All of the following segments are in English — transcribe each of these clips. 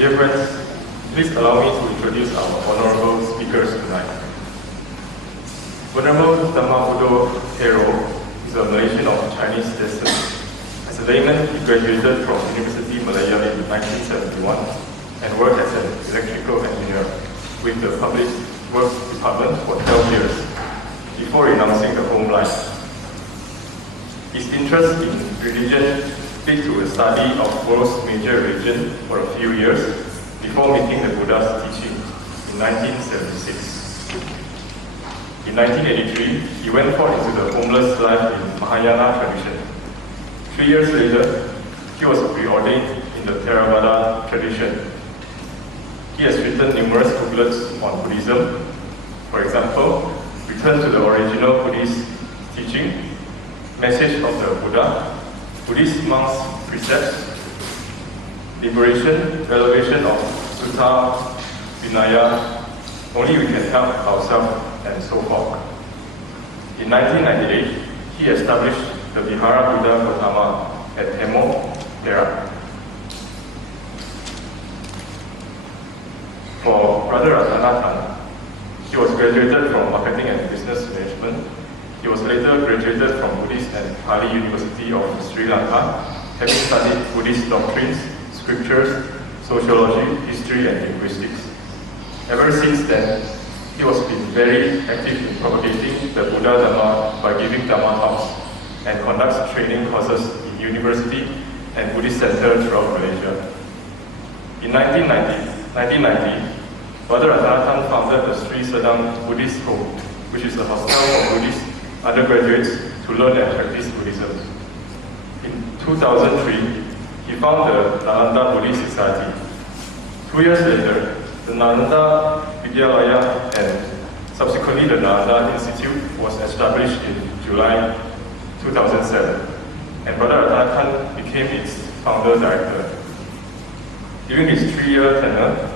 Dear friends, please allow me to introduce our honorable speakers tonight. Venerable Dhammavuddho is a Malaysian of Chinese descent. As a layman, he graduated from University Malaysia in 1971 and worked as an electrical engineer with the Public Works Department for 12 years before renouncing the home life. His interest in religion led to a study of world's major religion for a few years before meeting the Buddha's teaching in 1976. In 1983, he went forth into the homeless life in Mahayana tradition. 3 years later, he was preordained in the Theravada tradition. He has written numerous booklets on Buddhism. For example, Return to the Original Buddhist Teaching, Message of the Buddha, Buddhist Monks' Precepts, Liberation, Elevation of Sutta, Vinaya, Only We Can Help Ourselves, and so forth. In 1998, he established the Vihara Buddha Gautama at Mahathera. For Brother Ratanathan, he was graduated from Marketing and Business Management. He was later graduated from Buddhist and Pali University of Sri Lanka, having studied Buddhist doctrines, scriptures, sociology, history, and linguistics. Ever since then, he has been very active in propagating the Buddha Dhamma by giving Dhamma talks and conducts training courses in university and Buddhist center throughout Malaysia. In 1990, Brother Ratanathan founded the Sri Sedang Buddhist Home, which is a hostel for Buddhist undergraduates to learn and practice Buddhism. In 2003, he founded the Nalanda Buddhist Society. 2 years later, the Nalanda Vidyalaya and subsequently the Nalanda Institute was established in July 2007, and Brother Ratanathan became its founder director. During his 3-year tenure,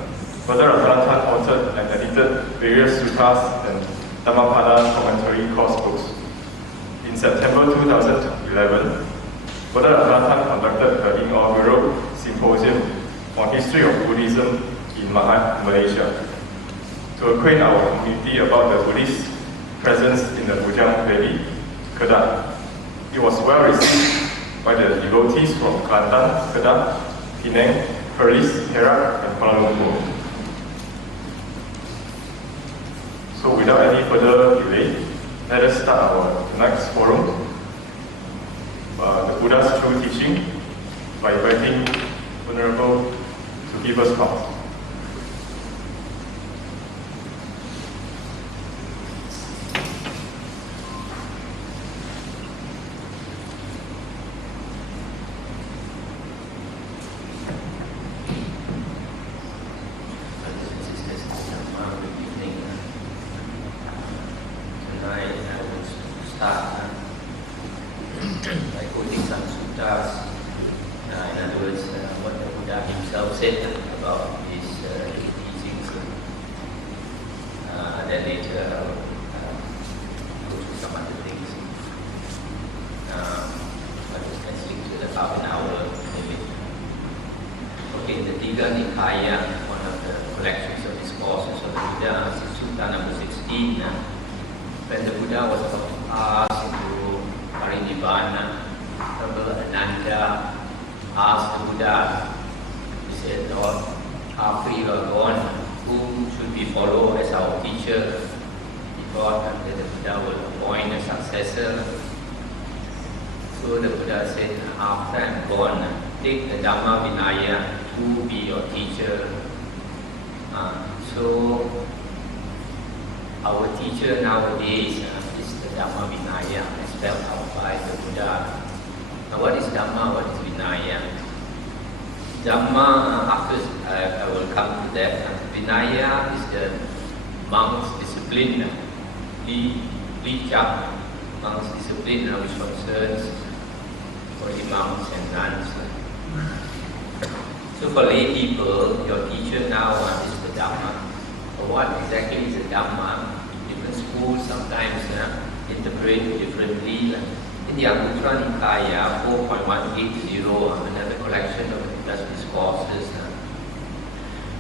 Brother Ratanathan authored and edited various suttas and Dhammapada commentary course books. In September 2011, Brother Ratanathan conducted the inaugural symposium on history of Buddhism in Malaysia to acquaint our community about the Buddhist presence in the Bujang Valley, Kedah. It was well received by the devotees from Kelantan, Kedah, Penang, Perlis, Perak, and Kuala Lumpur. So without any further delay, let us start our tonight's forum, the Buddha's True Teaching, by inviting Venerable to give us talk.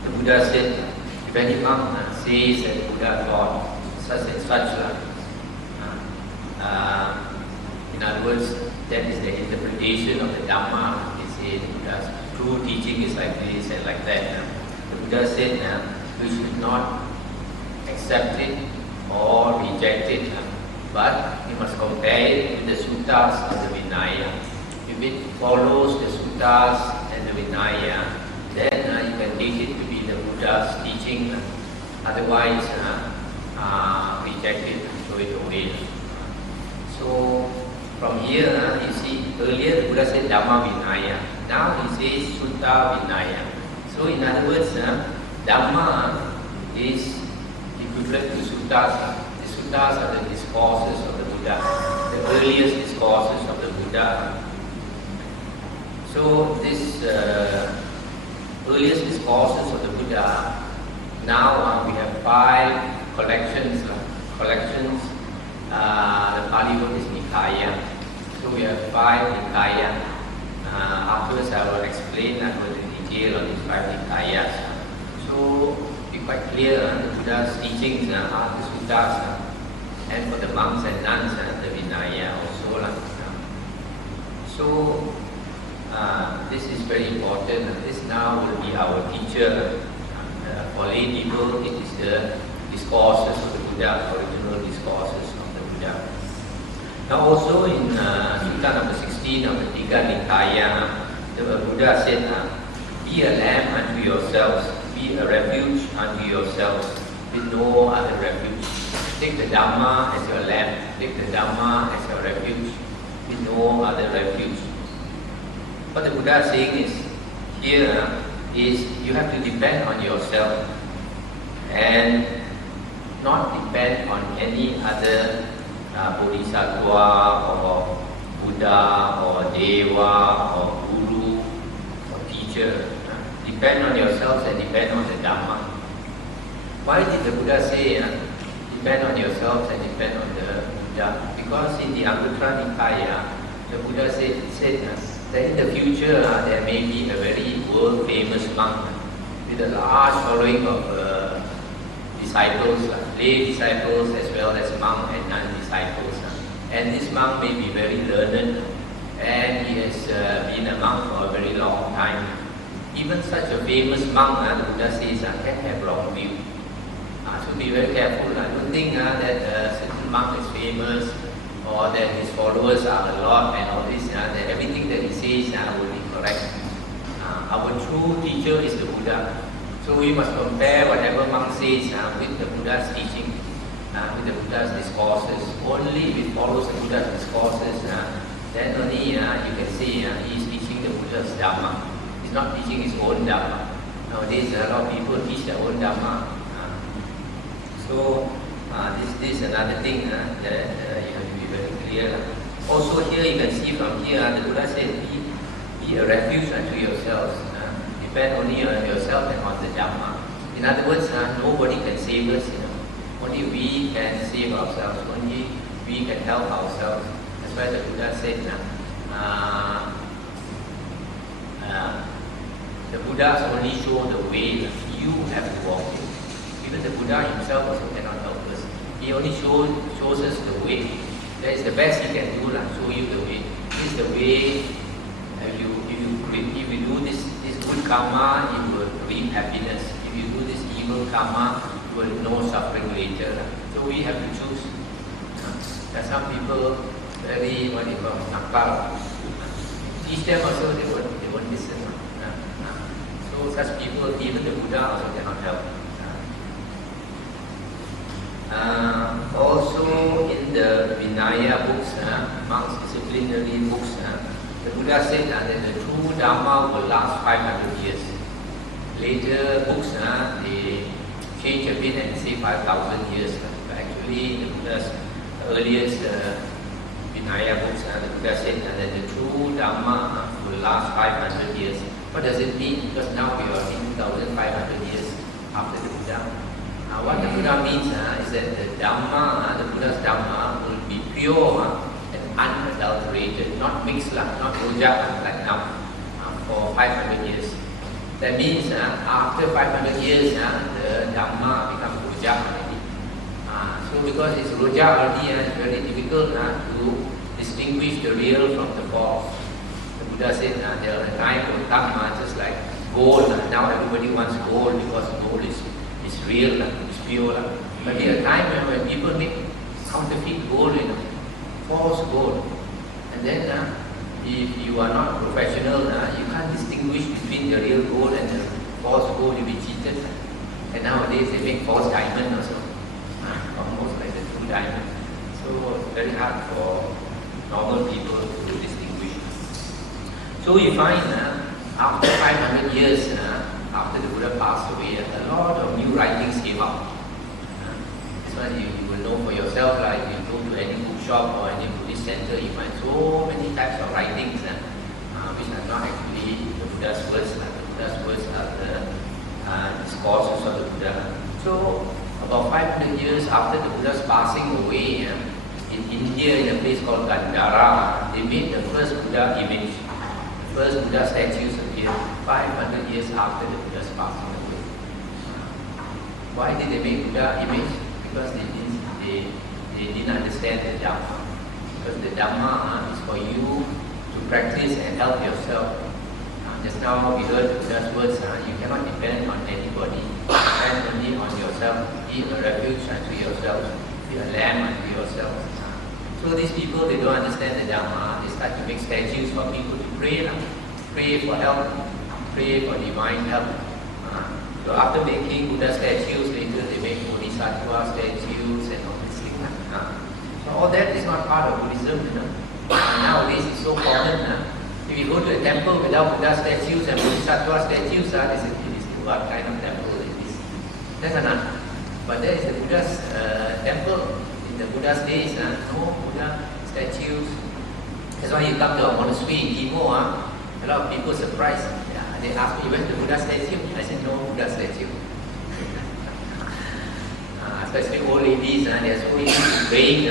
The Buddha said, if any monk says that Buddha taught such and such, in other words, that is the interpretation of the Dhamma. They say Buddha's true teaching is like this and like that. The Buddha said we should not accept it or reject it, but we must compare it with the suttas of the Vinaya. If it follows the suttas and the Vinaya, then you can take it to be the Buddha's teaching. Otherwise, reject it and throw it away. So, from here, you see, earlier the Buddha said Dhamma Vinaya. Now he says Sutta Vinaya. So, in other words, Dhamma is equivalent to suttas. The suttas are the discourses of the Buddha, the earliest discourses of the Buddha. So, this earliest discourses of the Buddha, now we have 5 collections. The Pali word is Nikaya. So we have 5 Nikaya. Afterwards I will explain the detail of these 5 Nikayas. So be quite clear, the Buddha's teachings are the suttas, and for the monks and nuns, the Vinaya also. So this is very important. This now will be our teacher. For lay people, it is the discourses of the Buddha, original discourses of the Buddha. Now also in Sutta number 16 of the Tiga Nikaya, the Buddha said, be a lamb unto yourselves, be a refuge unto yourselves, with no other refuge. Take the Dhamma as your lamb, take the Dhamma as your refuge, with no other refuge. What the Buddha is saying is, here is you have to depend on yourself and not depend on any other Bodhisattva or Buddha or Deva or Guru or teacher. Depend on yourselves and depend on the Dhamma. Why did the Buddha say depend on yourselves and depend on the Buddha? Because in the Anguttara Nikaya, the Buddha said that in the future there may be a very world famous monk with a large following of disciples, lay disciples as well as monk and non-disciples. And this monk may be very learned and he has been a monk for a very long time. Even such a famous monk, the Buddha says, can have wrong view. So be very careful. Don't think that a certain monk is famous or that his followers are a lot and all this, that everything that he says will be correct. Our true teacher is the Buddha. So we must compare whatever monk says with the Buddha's teaching, with the Buddha's discourses. Only if it follows the Buddha's discourses, then only you can say he is teaching the Buddha's Dhamma. He is not teaching his own Dhamma. Nowadays a lot of people teach their own Dhamma. So this is another thing that you have to be very clear. Also here you can see from here, the Buddha said, be a refuge unto yourselves. Depend only on yourself and on the Dhamma. In other words, nobody can save us. Only we can save ourselves. Only we can help ourselves. That's why the Buddha said, the Buddhas only show the way. You have to walk it. Even the Buddha himself also cannot help us. He only shows us the way. That is the best he can do, show you the way. This is the way. If you do this good karma, you will reap happiness. If you do this evil karma, you will know suffering later. So we have to choose. There are some people very nakal. Teach them also, they won't listen. So such people, even the Buddha also cannot help. Also in the Vinaya books, monks' disciplinary books, the Buddha said that the true Dhamma will last 500 years. Later books, they change a bit and say 5,000 years. But actually, the Buddha's earliest Vinaya books, the Buddha said that the true Dhamma will last 500 years. What does it mean? Because now we are in 2,500 years after the Buddha. What the Buddha means is that the Dhamma, the Buddha's Dhamma will be pure and unadulterated, not mixed, not rojak like now, for 500 years. That means after 500 years, the Dhamma becomes rojak already. So because it's rojak already, it's very difficult to distinguish the real from the false. The Buddha said there are times will come, just like gold. Now everybody wants gold because gold is real, it's pure. But there are times when people make counterfeit gold, false gold. And then if you are not professional, you can't distinguish between the real gold and the false gold. You'll be cheated. And nowadays they make false diamond also, almost like the true diamond. So it's very hard for normal people to distinguish. So you find after 500 years, after the Buddha passed away, a lot of new writings came out. This one you will know for yourself, like you go to any bookshop or any Buddhist center, you find so many types of writings which are not actually the Buddha's words. The Buddha's words are the discourses of the Buddha. So about 500 years after the Buddha's passing away, in India, in a place called Gandhara, they made the first Buddha image. The first Buddha statues appeared 500 years after the Buddha's passing away. Why did they make Buddha image? Because they didn't understand the Dhamma. Because the Dhamma is for you to practice and help yourself. Just now we heard Buddha's words, you cannot depend on anybody. Depend only on yourself. Be a refuge unto yourself. Be a lamb unto yourself. So these people, they don't understand the Dhamma. They start to make statues for people to pray. Pray for help. Pray for divine help. So after making Buddha statues, later they make Bodhisattva statues and all these things. So all that is not part of Buddhism. Nowadays it's so common. If you go to a temple without Buddha statues and Bodhisattva statues, they say, what kind of temple is this? That's enough. But there is the Buddha's temple. In the Buddha's days, no Buddha statues. That's why you come to a monastery in Timor, a lot of people are surprised. They ask me, where's the Buddha statue? I said, no Buddha statue. Especially old ladies, they are so used to praying.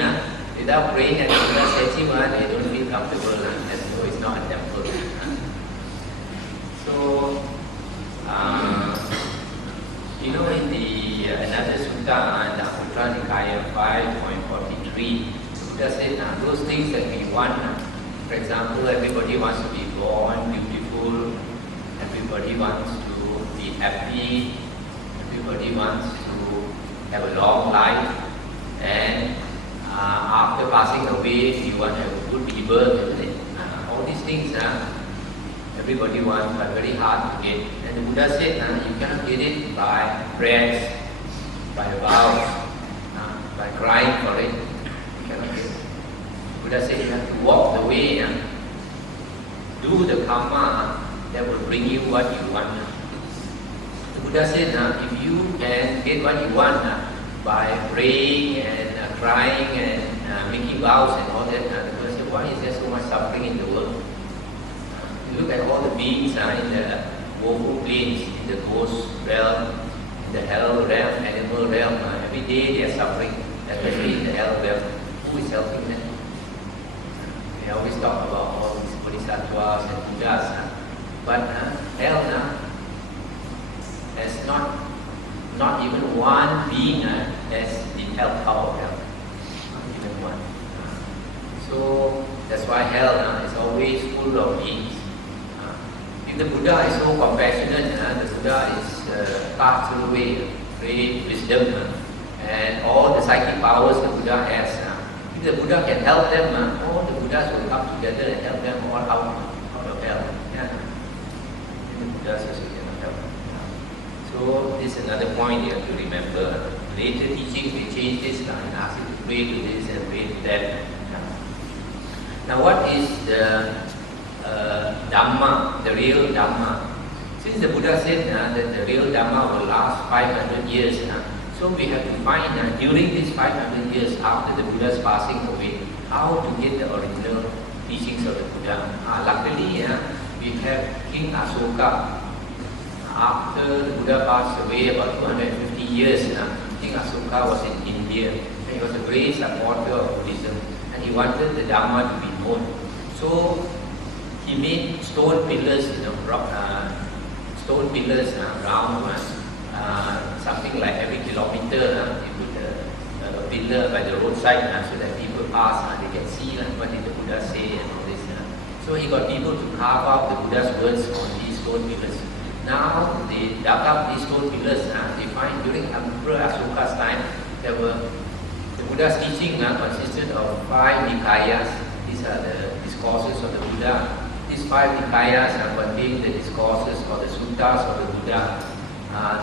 Without praying at the Buddha statue, they don't feel comfortable. And so it's not a temple. So, in the another sutta, the Nikaya 5.43, the Buddha said, those things that we want, for example, everybody wants to be born beautiful, everybody wants to be happy, everybody wants to have a long life, and after passing away, you want to have a good rebirth, isn't it? All these things, everybody wants, but very hard to get. And the Buddha said, you cannot get it by prayers, by vows, by crying for it. You cannot get it. Buddha said you have to walk the way, do the karma that will bring you what you want. The Buddha said, if you can get what you want by praying and crying and making vows and all that, the Buddha said, why is there so much suffering in the world? You look at all the beings in the woeful planes, in the ghost realm, in the hell realm, animal realm. Every day they are suffering, especially in the hell realm. Who is helping them? We always talk about all these bodhisattvas and buddhas, but hell has not even one being has been helped out of hell. Not even one. So that's why hell is always full of beings. If the Buddha is so compassionate, the Buddha is passed through way, great wisdom, and all the psychic powers the Buddha has. If the Buddha can help them, all the Buddhas will come together and help them all out of hell. If the Buddhas also cannot help. So this is another point you have to remember. Later teachings may change this and ask you to pray to this and pray to that. Now what is the Dhamma, the real Dhamma? Since the Buddha said that the real Dhamma will last 500 years, so we have to find during these 500 years after the Buddha's passing away, how to get the original teachings of the Buddha. Luckily, we have King Asoka. After the Buddha passed away, about 250 years, King Asoka was in India. And he was a great supporter of Buddhism, and he wanted the Dhamma to be known. So he made stone pillars, stone pillars, round one, something like every kilometer, you put a pillar by the roadside so that people pass, they can see what did the Buddha say and all this. So he got people to carve out the Buddha's words on these stone pillars. Now they dug up these stone pillars. They find during Emperor Asoka's time, the Buddha's teaching consisted of 5 nikayas. These are the discourses of the Buddha. These 5 nikayas contain the discourses or the suttas of the Buddha.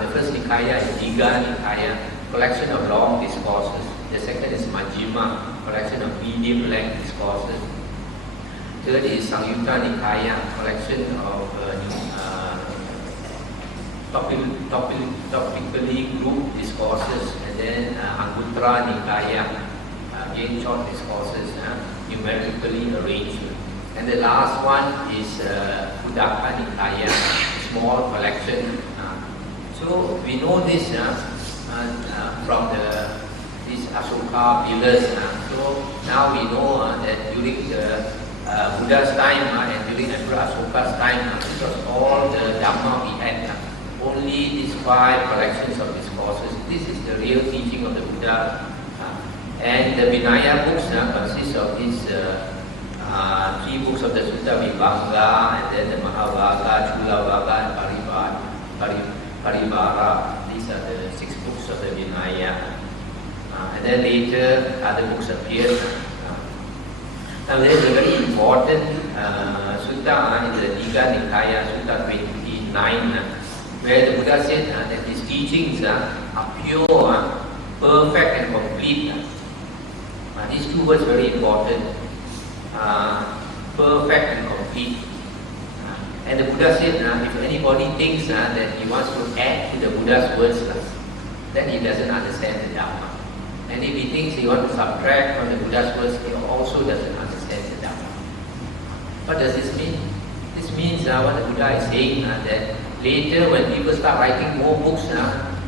The first nikaya is Digha Nikaya, collection of long discourses. The second is Majjhima, collection of medium length discourses. Third is Samyutta Nikaya, collection of topically grouped discourses. And then Anguttara Nikaya, again short discourses, numerically arranged. And the last one is Uddaka Nikaya, small collection. So we know this from these Asoka pillars. So now we know that during the Buddha's time and during Emperor Asoka's time, because all the Dhamma we had, only these 5 collections of discourses. This is the real teaching of the Buddha. And the Vinaya books consist of these 3 books of the Sutta Vibhanga, and then the Mahavagga, Chulavagga, and Paribara. These are the 6 books of the Vinaya. And then later other books appeared. Now there is a very important sutta in the Digha Nikaya, Sutta 29, where the Buddha said that his teachings are pure, perfect and complete. These 2 words are very important. Perfect and complete. And the Buddha said, if anybody thinks that he wants to add to the Buddha's words, then he doesn't understand the Dhamma. And if he thinks he wants to subtract from the Buddha's words, he also doesn't understand the Dhamma. What does this mean? This means what the Buddha is saying, that later when people start writing more books,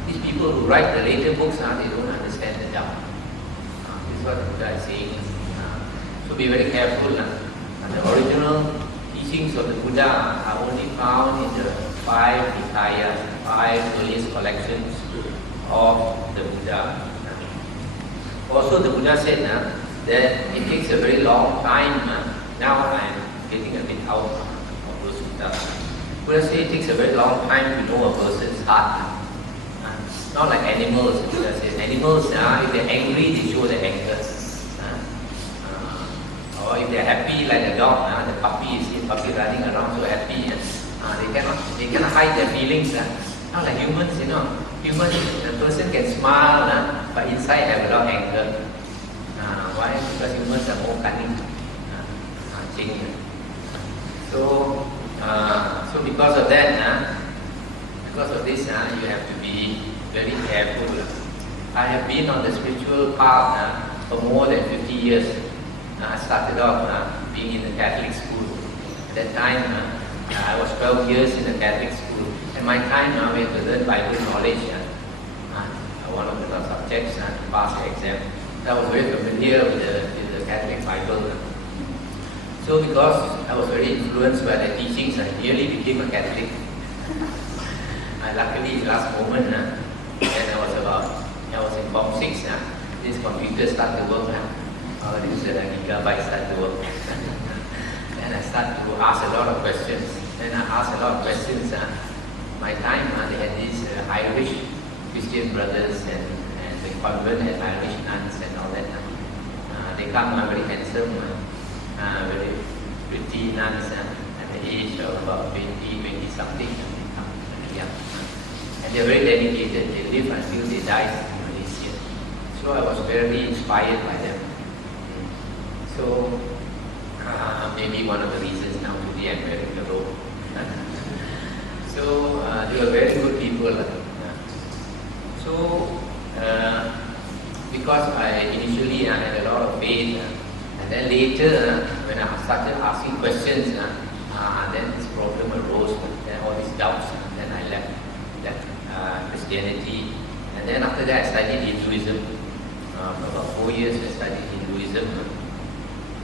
these people who write the later books, they don't understand the Dhamma. This is what the Buddha is saying. So be very careful. The original teachings of the Buddha are only found in the 5 Nikayas, 5 earliest collections of the Buddha. Also the Buddha said that it takes a very long time. Now I am getting a bit out of those suttas. Buddha said it takes a very long time to know a person's heart. Not like animals. Buddha says animals, if they're angry, they show their anger. Or if they're happy, like a dog, the puppy, you see the puppy running around so happy, they cannot hide their feelings. Not like humans, humans, a person can smile, but inside have a lot of anger. Why? Because humans are more cunning. So because of that, because of this, you have to be very careful. I have been on the spiritual path for more than 50 years. I started off being in the Catholic school. At that time, I was 12 years in the Catholic school. And my time we had to learn Bible knowledge. One of the subjects to pass the exam. I was very familiar with the Catholic Bible. So because I was very influenced by the teachings, I nearly became a Catholic. Luckily, last moment, when I was in Form 6, this computer started to work. This gigabyte started to work. And I started to ask a lot of questions. Then I asked a lot of questions. My time, they had these Irish Christian brothers and the convent and Irish nuns and all that. They come very handsome, very pretty nuns at the age of about 20 something. And they're very dedicated. They live until they die in Malaysia. So I was very inspired by them. So maybe one of the reasons now today I'm wearing the robe. So they were very good people. So because I initially had a lot of faith, and then later when I started asking questions, then this problem arose, then all these doubts, and then I left that Christianity, and then after that I studied Hinduism. For about 4 years I studied Hinduism,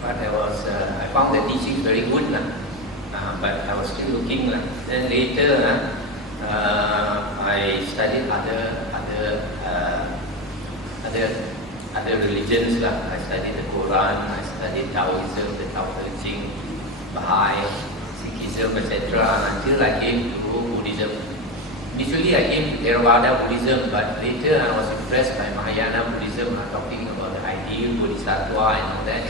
but I found the teachings very good, but I was still looking. Then later I studied other religions. I studied the Quran, I studied Taoism, the Tao Te Ching, Baha'i, Sikhism, etc. until I came to Buddhism. Initially I came to Theravada Buddhism, but later I was impressed by Mahayana Buddhism, talking about the ideal Bodhisattva and all that,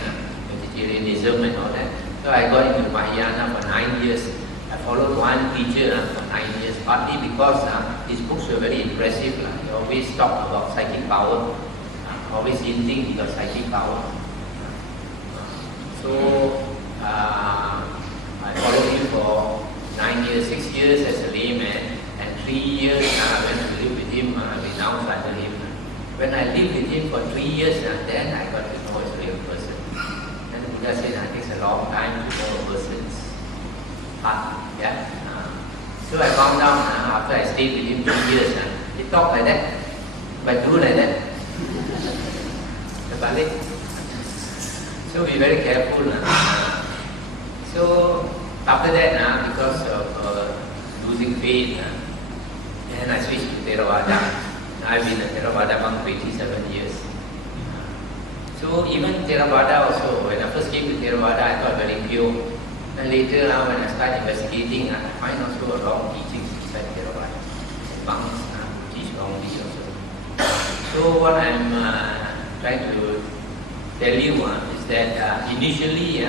vegetarianism and all that. So I got into Mahayana for 9 years. I followed one teacher for 9 years, partly because his books were very impressive. He always talked about psychic power, always hinting about psychic power. So I followed him for 9 years, 6 years as a layman, and 3 years I went to live with him, renounced under him. When I lived with him for 3 years, then I got to know his real person. And the Buddha said it takes a long time to know a person's heart. Yeah? So I found out after I stayed with him 2 years, he talked like that, but do like that. The balik. So be very careful. So after that, because of losing faith, and I switched to Theravada. I've been a Theravada monk for 87 years. So even Theravada also, when I first came to Theravada, I thought very pure. And later, when I started investigating, I find also a lot of teachings inside Theravada. Monks teach wrongly also. So what I'm trying to tell you is that initially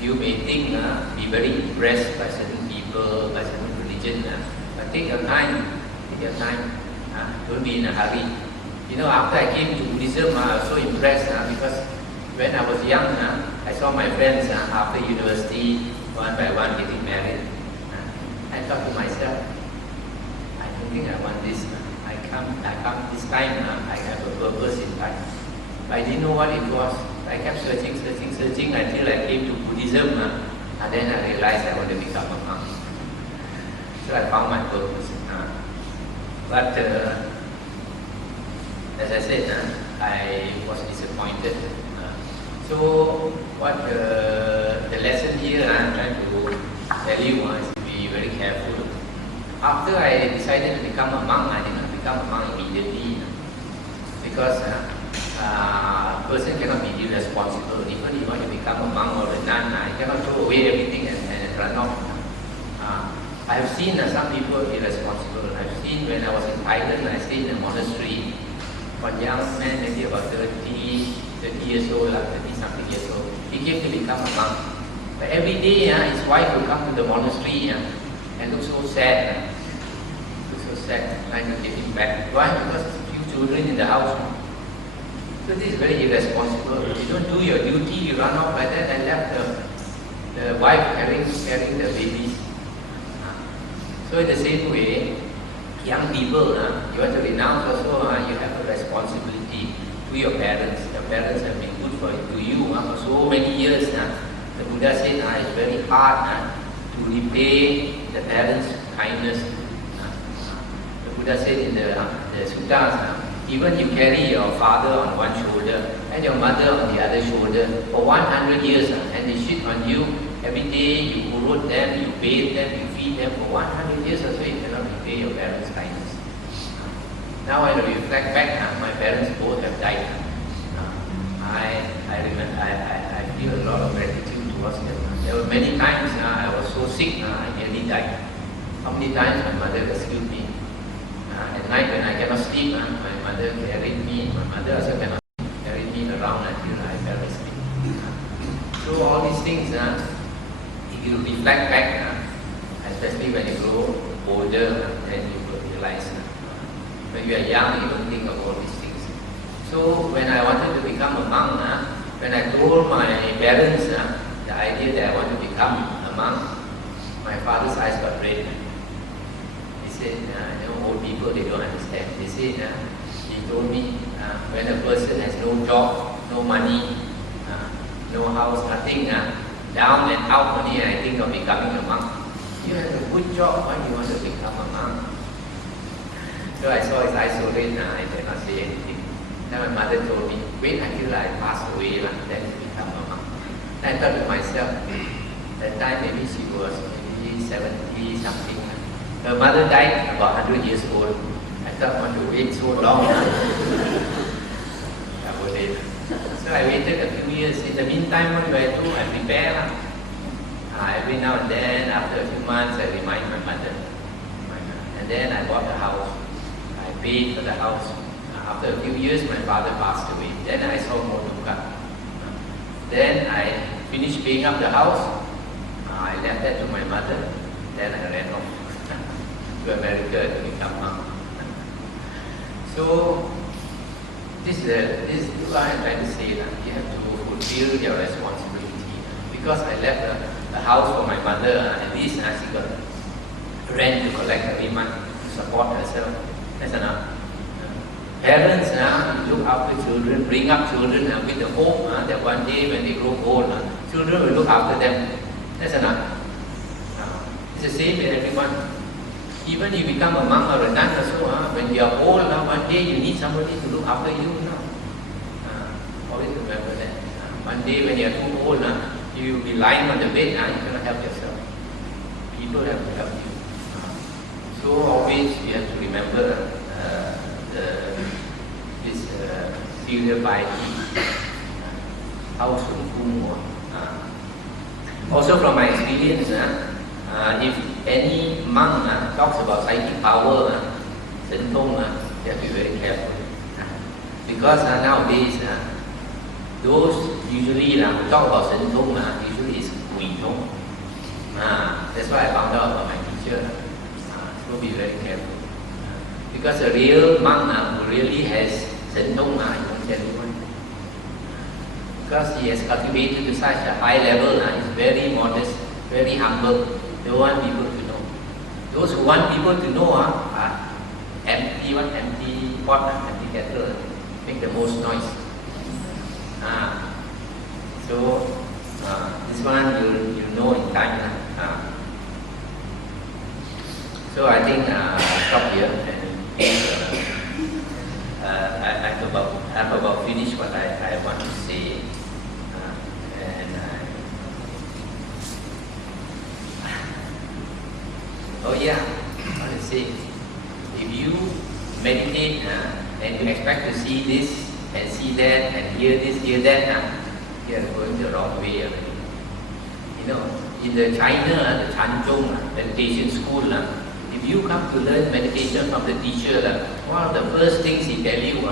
you may think, be very impressed by certain people, by certain religion, but take your time. Don't be in a hurry. You know, after I came to Buddhism, I was so impressed because when I was young, I saw my friends after university, one by one getting married. I thought to myself, I don't think I want this. I come this time, I have a purpose in life. I didn't know what it was. I kept searching until I came to Buddhism, and then I realized I want to become a monk. So I found my purpose. But as I said, I was disappointed. So what the lesson here I'm trying to tell you is to be very careful. After I decided to become a monk, I did not become a monk immediately, because a person cannot be irresponsible. Even if you want to become a monk or a nun, you cannot throw away everything and run off. I have seen some people irresponsible. I've seen when I was in Thailand, I stayed in a monastery. One young man, maybe about 30 years old, 30-something years old, he came to become a monk. But every day, his wife would come to the monastery and look so sad. Trying to get him back. Why? Because there's a few children in the house. So this is very irresponsible. If you don't do your duty, you run off like that and left the wife carrying the babies. So in the same way, young people, you want to renounce also, you have a responsibility to your parents. Your parents have been good to you for so many years. The Buddha said it's very hard to repay the parents' kindness. The Buddha said in the suttas, even you carry your father on one shoulder and your mother on the other shoulder for 100 years, and they shit on you. Every day you urut them, you bathe them, you feed them for 100 years or so, you cannot repay your parents' kindness. Now I reflect back, my parents both have died. I feel a lot of gratitude towards them. There were many times I was so sick, I nearly died. How many times my mother rescued me? At night when I cannot sleep, my mother carried me. My mother also cannot carry me around until I fell asleep. So all these things, if you reflect back, especially when you grow older, then you will realize. When you are young, you don't think of all these things. So when I wanted to become a monk, when I told my parents the idea that I want to become a monk, my father's eyes got red. He said, old people, they don't understand. They said, he told me, when a person has no job, no money, no house, nothing, down and out only, I think of becoming a monk. You have a good job, why do you want to become a monk? So I saw his eyes so red, I did not say anything. Then my mother told me, wait until I pass away, then become a monk. Then I thought to myself, that time maybe she was maybe 70 something. Her mother died about 100 years old. I thought, want to wait so long. So I waited a few years. In the meantime, what do? I prepare. Every now and then, after a few months, I remind my mother. And then I bought a house. I paid for the house. After a few years, my father passed away. Then I saw more dukkha. Then I finished paying up the house. I left that to my mother. Then I ran off to America to become monk. So this is what I'm trying to say. You have to fulfill your responsibility. Because I left a house for my mother, at least she got rent to collect every month to support herself. That's enough. Parents look after children, bring up children with the hope that one day when they grow old, children will look after them. That's enough. It's the same with everyone. Even you become a monk or a nun also, when you are old, one day you need somebody to look after you. Always remember that. One day when you are too old, you will be lying on the bed, you cannot help yourself. People have to help you. So always you have to remember this filial piety. How Sun Kung. Also from my experience, if any monk talks about psychic power, Sen Tong, you have to be very careful. Because nowadays, those usually who talk about Sen Tong usually is Hui Tong. That's why I found out about my teacher. So be very careful. Because a real monk who really has Sen Tong, I don't tell you one. Because he has cultivated to such a high level, he's very modest, very humble. Don't want people to know. Those who want people to know are empty pot, empty kettle, make the most noise. So this one you know in time. So I think I'll stop here and I've about finished what I want to say. Oh yeah, I want to say, if you meditate and you expect to see this and see that and hear this, hear that, you are going the wrong way already. You know, in the China, the Chanzhong meditation school, if you come to learn meditation from the teacher, one of the first things he tell you,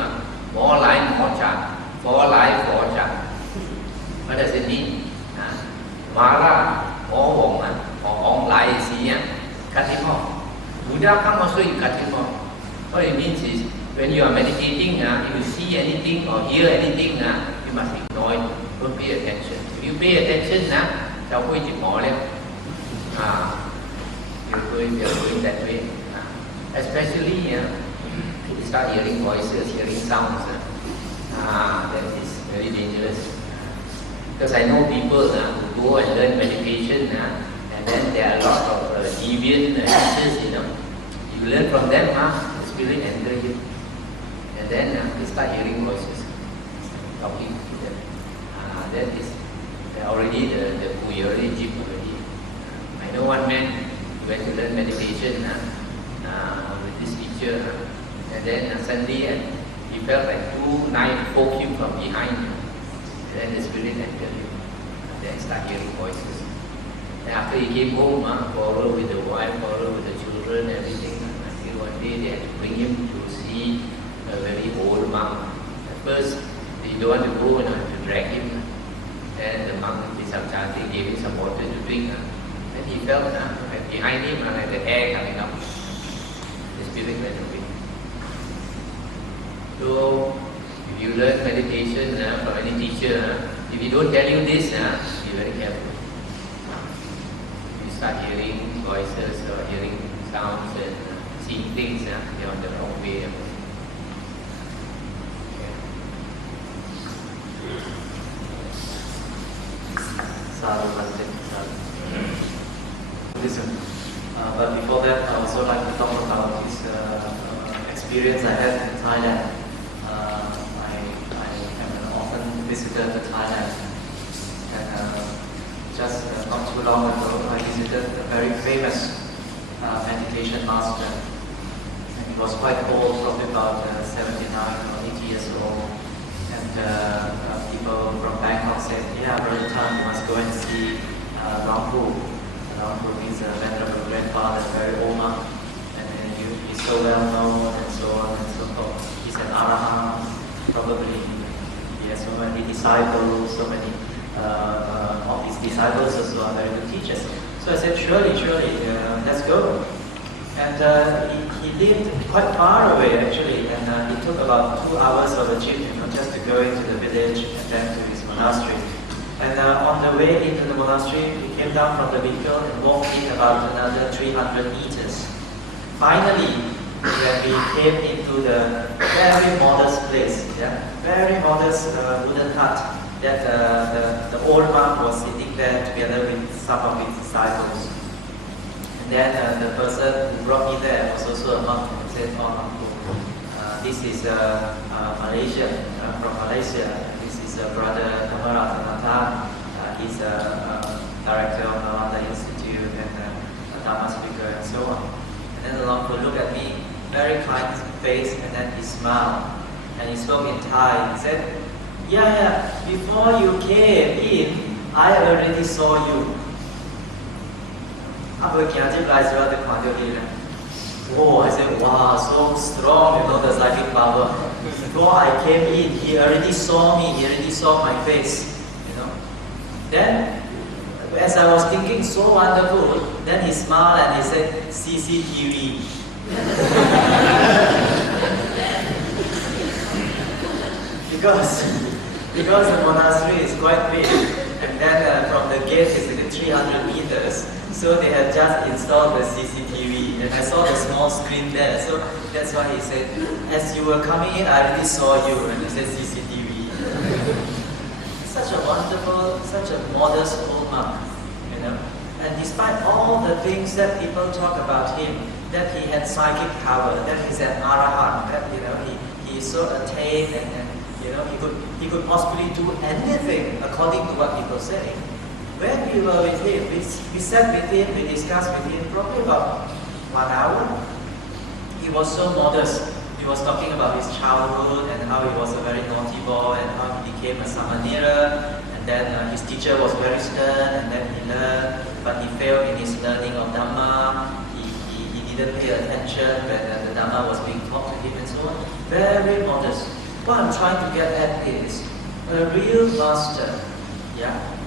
more life, more cha. 4 life, 4 cha. What does it mean? Mara, more woman, or on life, see, cut him off. Buddha come also, you cut him off. What it means is, when you are meditating, if you see anything or hear anything, you must ignore it. Don't pay attention. If you pay attention, you're going that way. Especially, you start hearing voices, hearing sounds. That is very dangerous. Because I know people who go and learn meditation, and then there are a lot of deviant teachers, You learn from them, the spirit enter you. And then you start hearing voices, talking to them. That is already the already jeep already. I know one man who went to learn meditation with this teacher, and then suddenly he felt like 2 knives poke him from behind. And then the spirit entered him. And then start hearing voices. And after he came home, quarrel with the wife, quarrel with the children, everything. Until one day they had to bring him to see a very old monk. At first, they don't want to go and to drag him. Then the monk did some chanting, gave him some water to drink. Then he felt like behind him, like the air coming up. The spirit went away. So, if you learn meditation from any teacher, if he don't tell you this, be very careful. You start hearing voices or hearing sounds and seeing things, you're on the wrong way. Sadhu, Bhante. Buddhism. But before that, I also like to talk about this experience I had in Thailand. I am an often visitor to Thailand, and just not too long ago, I visited a very famous meditation master. And he was quite old, probably about 79 or 80 years old. And people from Bangkok said, yeah, Brother Tan, you must go and see Rampu. Rampu is a venerable grandfather, very old monk. And then he's so well known and so on and so forth. He's an arahant, probably. He has so many disciples, so many of his disciples also are very good teachers. So I said, surely, let's go. And he lived quite far away actually, and it took about 2 hours of a jeep, just to go into the village and then to his monastery. And on the way into the monastery, he came down from the vehicle and walked in about another 300 meters. Finally, when we came into the very modest place, very modest wooden hut, that the old monk was sitting there together with some of his disciples. And then the person who brought me there was also a monk and said, this is Malaysia, from Malaysia. This is Brother Dhammavuddho. He's a director of Mahathera Institute and a Dharma speaker and so on. And then the monk would look at me, very kind face, and then he smiled. And he spoke in Thai. He said, yeah, before you came in, I already saw you. Oh, I said, wow, so strong, the psychic power. Before I came in, he already saw me, he already saw my face, Then, as I was thinking, so wonderful, then he smiled and he said, CCTV. Because the monastery is quite big, and then from the gate is 300 meters, so they had just installed the CCTV, and I saw the small screen there, so that's why he said, as you were coming in, I already saw you, and he said CCTV. Such a wonderful, such a modest old monk, and despite all the things that people talk about him, that he had psychic power, that he's an arahant, that he is so attained, and he could possibly do anything according to what people say. When we were with him, we sat with him, we discussed with him probably about 1 hour. He was so modest. He was talking about his childhood and how he was a very naughty boy and how he became a samanera. And then his teacher was very stern, and then he learned, but he failed in his learning of Dhamma. He didn't pay attention when the Dhamma was being taught to him and so on. Very modest. What I'm trying to get at is a real master,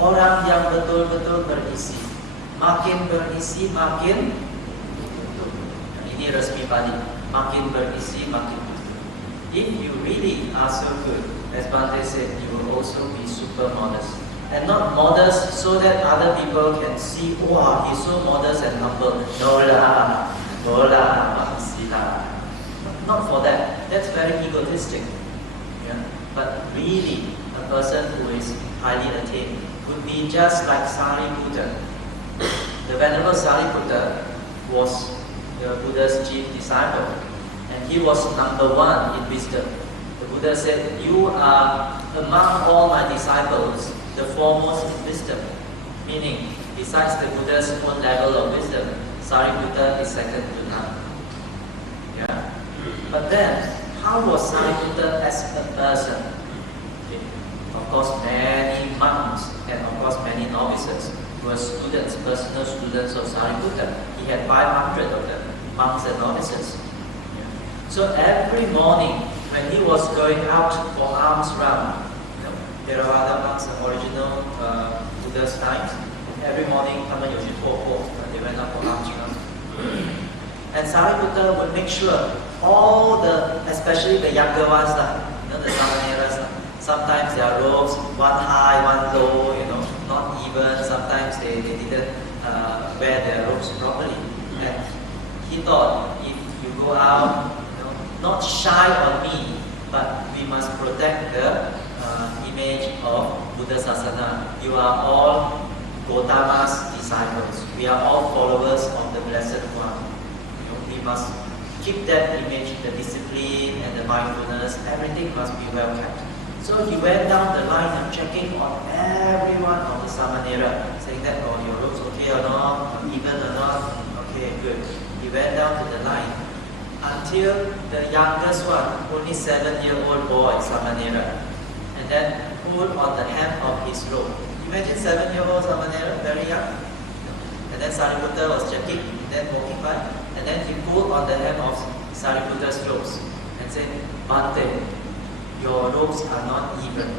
orang yang betul-betul berisi. Makin berisi, makin ini resmi Pali. Makin berisi, makin. If you really are so good, as Bhante said, you will also be super modest. And not modest so that other people can see, wow, he's so modest and humble. No lah, not for that. That's very egotistic. But really, a person who is highly attained could be just like Sariputta. The Venerable Sariputta was the Buddha's chief disciple, and he was number 1 in wisdom. The Buddha said, you are among all my disciples the foremost in wisdom. Meaning, besides the Buddha's own level of wisdom, Sariputta is second to none. But then, how was Sariputta as a person? Of course, many monks and of course many novices were students, personal students of Sariputta. He had 500 of them, monks and novices. So every morning, when he was going out for alms round, there are other monks in original Buddha's times. Every morning, they went out for alms round. And Sariputta would make sure all especially the younger ones, the samaneras, sometimes their robes, one high, one low, not even. Sometimes they didn't wear their robes properly. And he thought, if you go out, not shy on me, but we must protect the image of Buddha Sasana. You are all Gautama's disciples. We are all followers of the Blessed One. We must keep that image, the discipline and the mindfulness, everything must be well kept. So he went down the line and checking on everyone of the Samanera, saying that, your robes okay or not, even or not, okay, good. went down to the line until the youngest one, only 7-year-old boy, Samanera, and then pulled on the hem of his robe. Imagine 7-year-old Samanera, very young. And then Sariputta was checking, then walking by, and then he pulled on the hem of Sariputta's robes and said, Bhante, your robes are not even.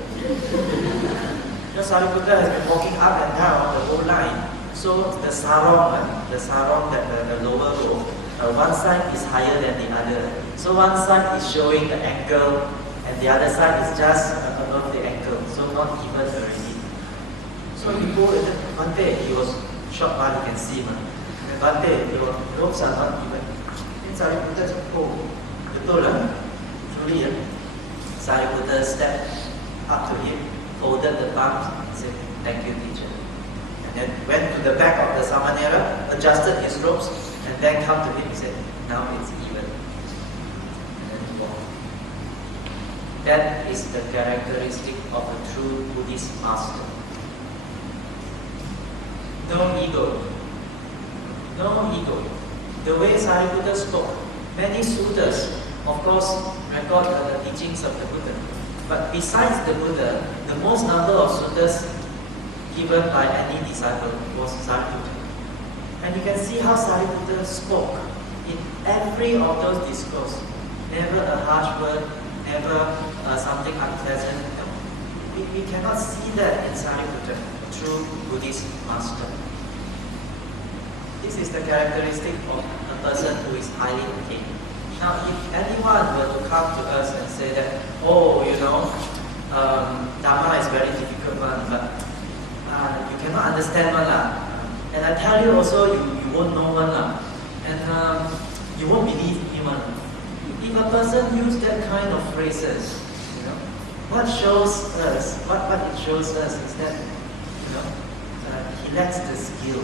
Sariputta has been walking up and down the whole line. So the sarong, the lower robe, one side is higher than the other. So one side is showing the ankle, and the other side is just above the ankle. So not even already. So he told Bhante, he was shocked, but he can see. Bhante, your robes are not even. Then Sariputta said, oh, betul lah. Truly, Sariputta stepped up to him, folded the palms, and said, thank you, teacher. And then went to the back of the Samanera, adjusted his robes, and then come to him and said, now it's even. And then he walked. That is the characteristic of a true Buddhist master. No ego. No ego. The way Sariputta spoke, many suttas, of course, record the teachings of the Buddha. But besides the Buddha, the most number of suttas given by any disciple was Sariputta. And you can see how Sariputta spoke in every of those discourses. Never a harsh word, never something unpleasant. No. We cannot see that in Sariputta, a true Buddhist master. This is the characteristic of a person who is highly attained. Now, if anyone were to come to us and say that, oh, Dharma is very difficult one, but you cannot understand one lah. And I tell you also, you won't know one lah. And you won't believe me one. If a person uses that kind of phrases, what shows us, what it shows us is that, he lacks the skill.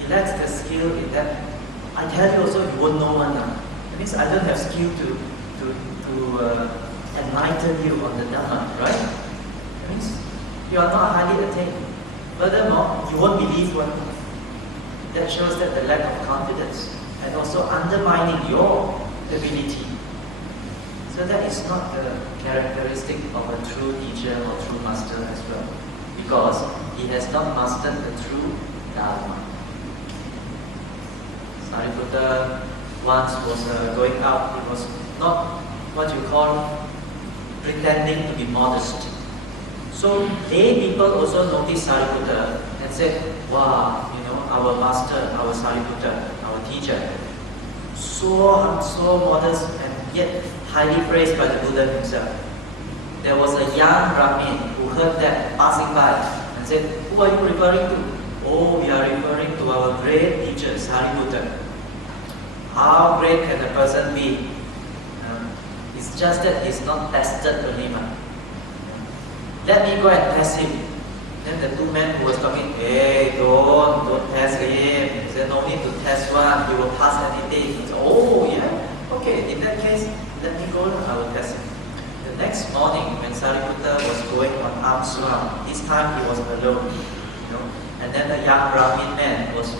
He lacks the skill in that, I tell you also, you won't know one lah. That means I don't have skill to enlighten you on the Dhamma, right? That means you are not highly attained. Furthermore, you won't believe one. That shows that the lack of confidence and also undermining your ability. So that is not the characteristic of a true teacher or true master as well, because he has not mastered the true Dharma. Sariputta once was going out. He was not what you call pretending to be modest. So lay people also noticed Sariputta and said, wow, our master, our Sariputta, our teacher, so modest and yet highly praised by the Buddha himself. There was a young Brahmin who heard that passing by and said, who are you referring to? Oh, we are referring to our great teacher, Sariputta. How great can a person be? It's just that he's not tested only. Let me go and test him. Then the two men who was talking, hey, don't test him. He said, no need to test one, he will pass anything. He said, oh yeah, okay, in that case, let me go, I will test him. The next morning, when Sariputta was going on arms round, this time he was alone. And then the young Brahmin man was,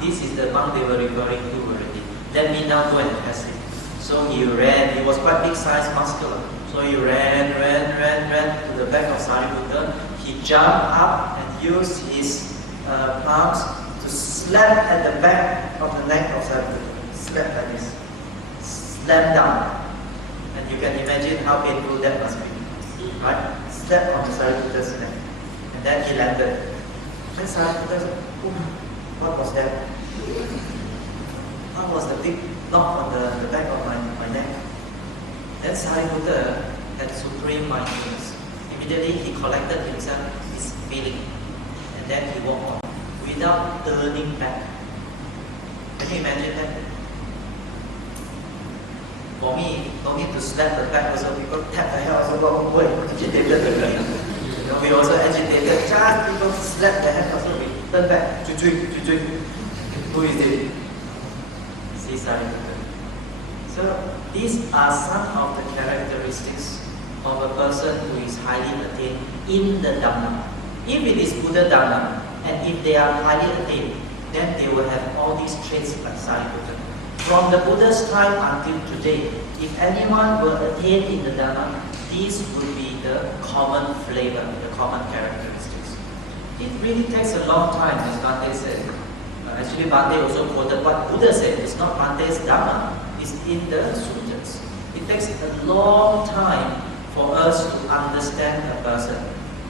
this is the monk they were referring to already. Let me now go and test him. So he ran, he was quite big size, muscular. So he ran to the back of Sariputta. He jumped up and used his palms to slap at the back of the neck of Sariputta. Slap like this. Slam down. And you can imagine how painful that must be. Right? Slap on the Sariputta's neck. And then he landed. Then Sariputta said, what was that? What was the big knock on the back of my neck? Then Sariputta had supreme mindfulness. Immediately he collected himself, his feeling, and then he walked on without turning back. Can you imagine that? For me to slap the back also, people tap the head also go away, agitated. We also agitated, just people slap the head also, we turn back, who is it? See Sariputta. So these are some of the characteristics of a person who is highly attained in the Dhamma. If it is Buddha Dhamma, and if they are highly attained, then they will have all these traits like Sariputta. From the Buddha's time until today, if anyone were attained in the Dharma, these would be the common flavor, the common characteristics. It really takes a long time, as Bhante said. Actually, Bhante also quoted what Buddha said. It's not Bhante's Dhamma, it's in the sutras. It takes a long time for us to understand a person.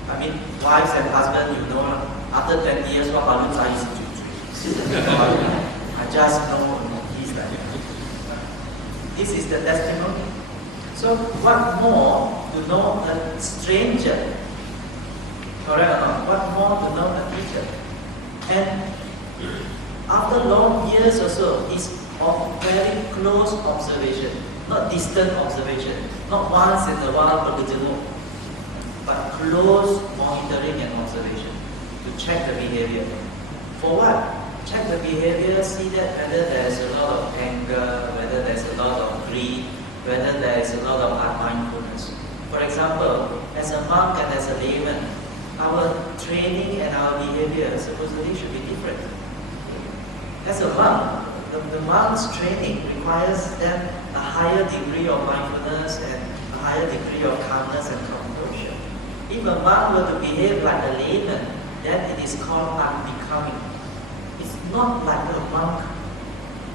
I mean, wives and husbands, you know, after 20 years, what balloons are I just know he's like that. This is the testimony. So, what more to know a stranger? Correct or not? What more to know a teacher? And after long years or so, it's of very close observation, not distant observation, not once in a while but close monitoring and observation to check the behavior. For what? Check the behavior, see that whether there's a lot of anger, whether there's a lot of greed, whether there is a lot of unmindfulness. For example, as a monk and as a layman, our training and our behavior supposedly should be different. As a monk, the monk's training requires them a higher degree of mindfulness and a higher degree of calmness and composure. If a monk were to behave like a layman, then it is called unbecoming. It's not like a monk,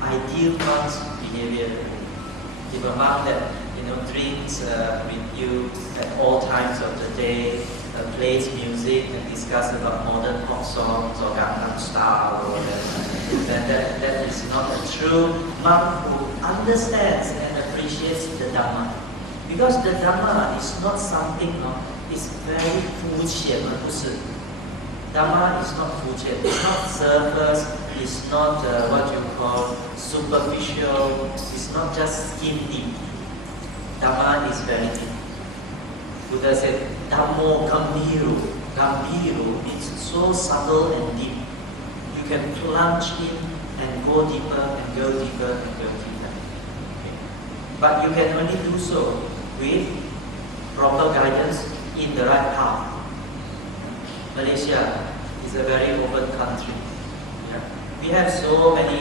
ideal monk's behavior. If a monk that drinks with you at all times of the day, plays music and discuss about modern pop songs or Gangnam Style or whatever, then that is not a true monk who understands and appreciates the Dhamma. Because the Dhamma is not something, it's very 肤浅, Dhamma is not 肤浅, it's not surface, it's not what you call superficial, it's not just skin deep. Dhamma is very deep. Buddha said, Dhammo Gambiru. Gambiru means so subtle and deep. You can plunge in and go deeper and go deeper and go deeper. Okay. But you can only do so with proper guidance in the right path. Malaysia is a very open country. Yeah. We have so many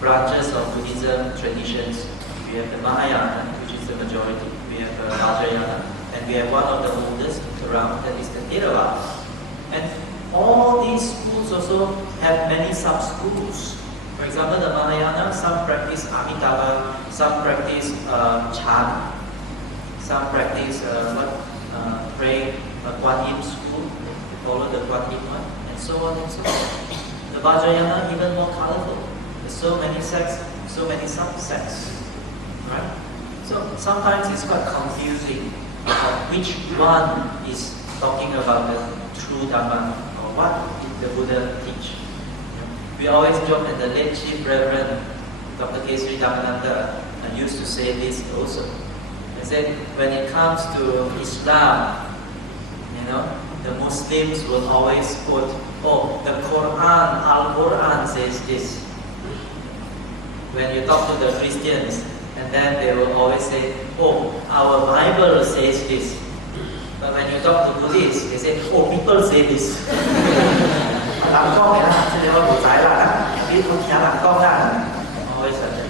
branches of Buddhism traditions. We have the Mahayana, which is the majority. We have the Vajrayana, and we have one of the oldest around, that is the Theravada. And all these schools also have many sub-schools. For example, the Mahayana, some practice Amitabha, some practice Chan, some practice pray Kuan Yin school, follow the Kuan Yin one, and so on and so on. The Vajrayana even more colorful. There's so many sects, so many sub-sects. Right? So sometimes it's quite confusing which one is talking about the true Dhamma or what did the Buddha teach. We always joke that the late Chief Reverend Dr. Kesri Dhammananda used to say this also. He said when it comes to Islam, the Muslims will always quote, oh, the Quran, Al-Quran says this. When you talk to the Christians, and then they will always say, oh, our Bible says this. But when you talk to Buddhists, they say, oh, people say this. Always like that.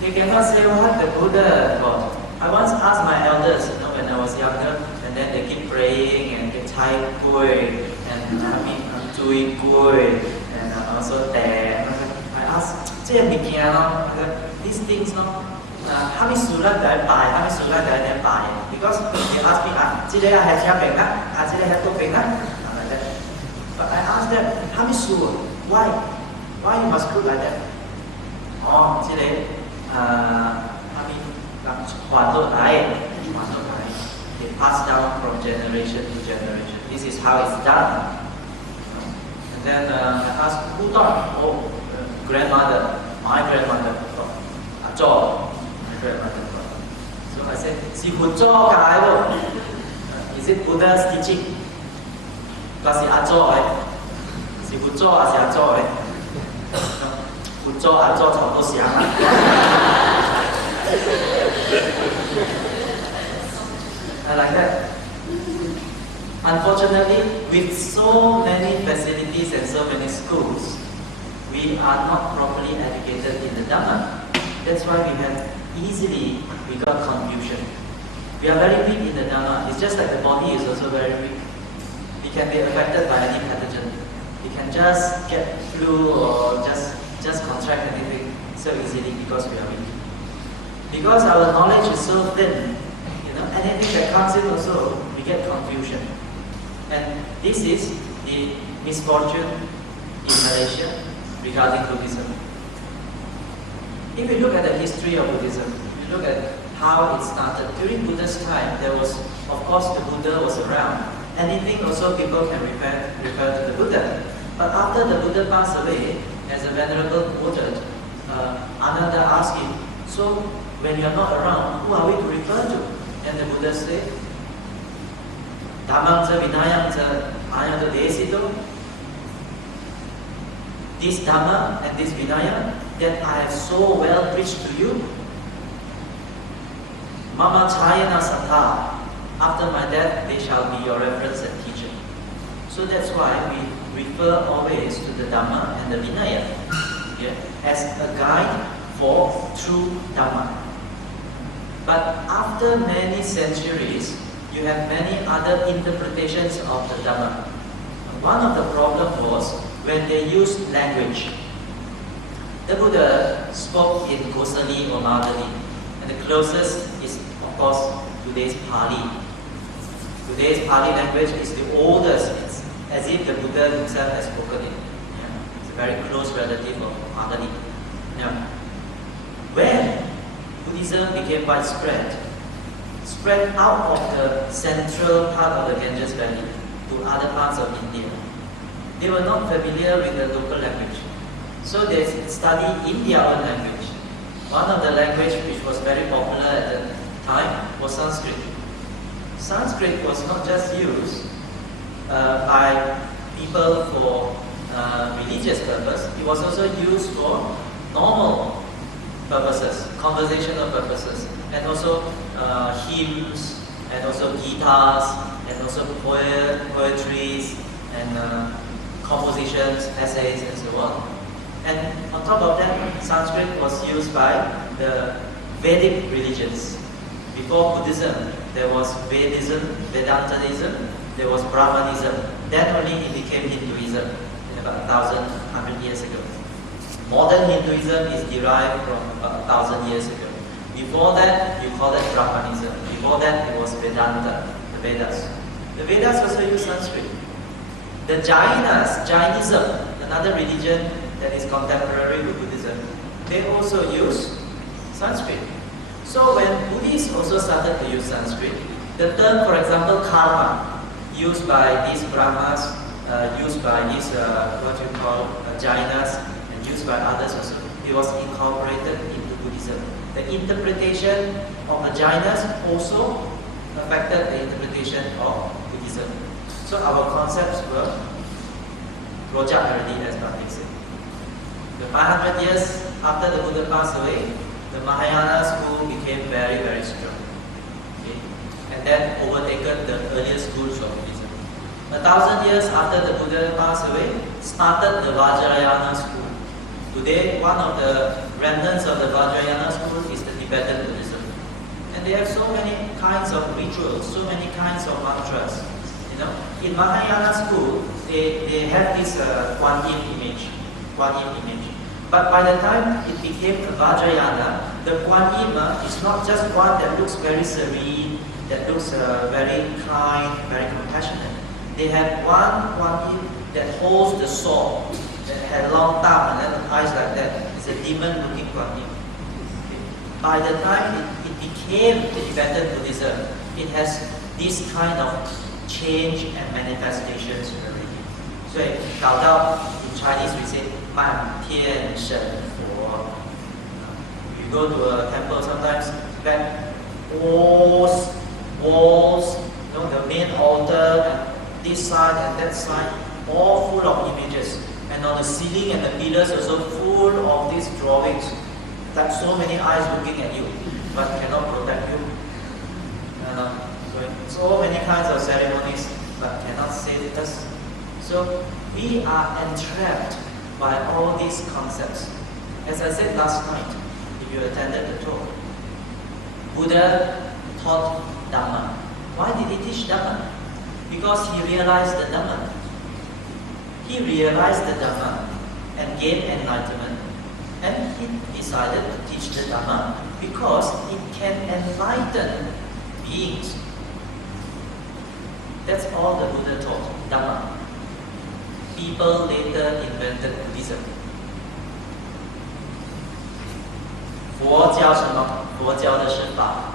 They cannot say what the Buddha taught. I once asked my elders, when I was younger, and then they keep praying and they type gui, and I'm doing gui, and also there. I asked, these things, how many surah do I buy? How many surah do I buy? Because they ask me, today I have Xiang today I have Tok like that. But I asked them, how many surah? Why? Why you must put like that? Oh, today, they pass down from generation to generation. This is how it's done. And then I asked, who taught? Oh, grandmother, my grandmother taught. My grandmother taught. So I said, is it Buddha's teaching? Because it's I like that. Unfortunately, with so many facilities and so many schools, we are not properly educated in the Dhamma. That's why we got confusion. We are very weak in the Dhamma. It's just like the body is also very weak. It can be affected by any pathogen. It can just get flu or just contract anything so easily because we are weak. Because our knowledge is so thin, anything that comes in also, we get confusion. And this is the misfortune in Malaysia regarding Buddhism. If we look at the history of Buddhism, we look at how it started. During Buddha's time, there was, of course, the Buddha was around. Anything also people can refer to the Buddha. But after the Buddha passed away, as a venerable quoted, Ananda asked him, so when you are not around, who are we to refer to? And the Buddha said, Dhammam ca vinayam ca ayata desito. This Dhamma and this Vinaya that I have so well preached to you, Mama Chayana Santha, after my death they shall be your reference and teacher. So that's why we refer always to the Dhamma and the Vinaya as a guide for true Dhamma. But after many centuries, you have many other interpretations of the Dhamma. One of the problems was when they used language. The Buddha spoke in Kosali or Madhali, and the closest is, of course, today's Pali. Today's Pali language is the oldest. It's as if the Buddha himself has spoken it. It's a very close relative of Madhali. When Buddhism became widespread, spread out of the central part of the Ganges Valley to other parts of India. They were not familiar with the local language. So they studied in their own language. One of the language which was very popular at the time was Sanskrit. Sanskrit was not just used by people for religious purpose. It was also used for normal purposes, conversational purposes, and also hymns, and also guitars, and also poetries, and compositions, essays, and so on. And on top of that, Sanskrit was used by the Vedic religions. Before Buddhism, there was Vedism, Vedantism, there was Brahmanism. Then only it became Hinduism in about 1,100 years ago. Modern Hinduism is derived from about 1,000 years ago. Before that, you call it Brahmanism. Before that, it was Vedanta, the Vedas. The Vedas also use Sanskrit. The Jainism, another religion that is contemporary with Buddhism, they also use Sanskrit. So when Buddhists also started to use Sanskrit, the term, for example, karma, used by these Brahmas, used by these, Jainas, and used by others also, it was incorporated into Buddhism. The interpretation of the Jainas also affected the interpretation of Buddhism. So our concepts were project already, as Bhante said. The 500 years after the Buddha passed away, the Mahayana school became very, very strong. Okay? And then overtaken the earlier schools of Buddhism. 1,000 years after the Buddha passed away, started the Vajrayana school. Today, one of the remnants of the Vajrayana school is the Tibetan Buddhism. And they have so many kinds of rituals, so many kinds of mantras. In Mahayana school, they have this Kuan Yin image. But by the time it became a Vajrayana, the Kuan Yin is not just one that looks very serene, that looks very kind, very compassionate. They have one Kuan Yin that holds the sword, that had long tongue and then eyes like that. It's a demon-looking Kuan Yin. By the time it became the Tibetan Buddhism, it has this kind of change and manifestations already. So in Chinese we say 满天神佛. You go to a temple sometimes, that walls, the main altar, and this side and that side, all full of images. And on the ceiling and the pillars also full of these drawings. Like so many eyes looking at you, but cannot protect you. So many kinds of ceremonies, but cannot save us. So we are entrapped by all these concepts. As I said last night, if you attended the talk, Buddha taught Dhamma. Why did he teach Dhamma? Because he realized the Dhamma. He realized the Dhamma and gained enlightenment. And he decided to teach the Dhamma because it can enlighten beings. That's all the Buddha taught, Dhamma. People later invented Buddhism. 佛教什么？佛教的是法。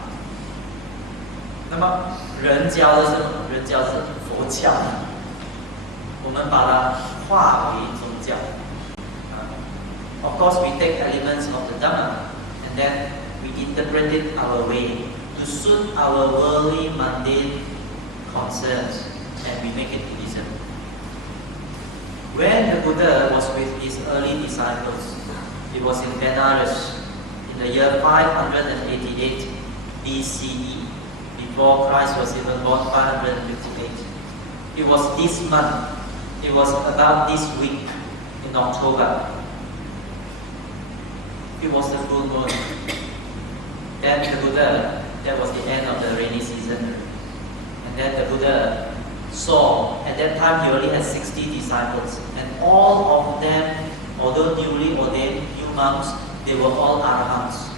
那么人教的是什么？人教是佛教。我们把它化为宗教。Of course, we take elements of the Dhamma and then we interpret it our way to suit our worldly, mundane concerns, and we make it Buddhism. When the Buddha was with his early disciples, it was in Benares in the year 588 BCE, before Christ was even born, 558. It was this month, it was about this week in October. It was the full moon. Then the Buddha, that was the end of the rainy season. And then the Buddha saw, at that time he only had 60 disciples. And all of them, although newly ordained new monks, they were all arahants.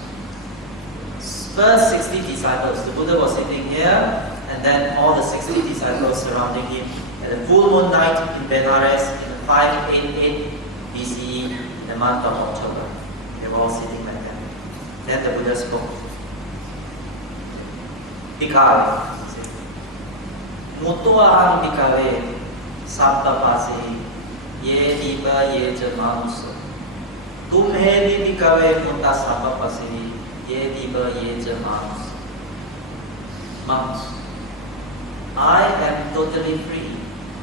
First 60 disciples, the Buddha was sitting here, and then all the 60 disciples surrounding him. At the full moon night in Benares in 588 BCE, in the month of October. They were all sitting like that. Then the Buddha spoke. Bhikkhave, Mutuaham bhikkhave, sabbapasi, ye diva ye jamanusa. Tumhe bhi bhikkhave mutta sabbapasi, ye diva ye jamanusa. Monks, I am totally free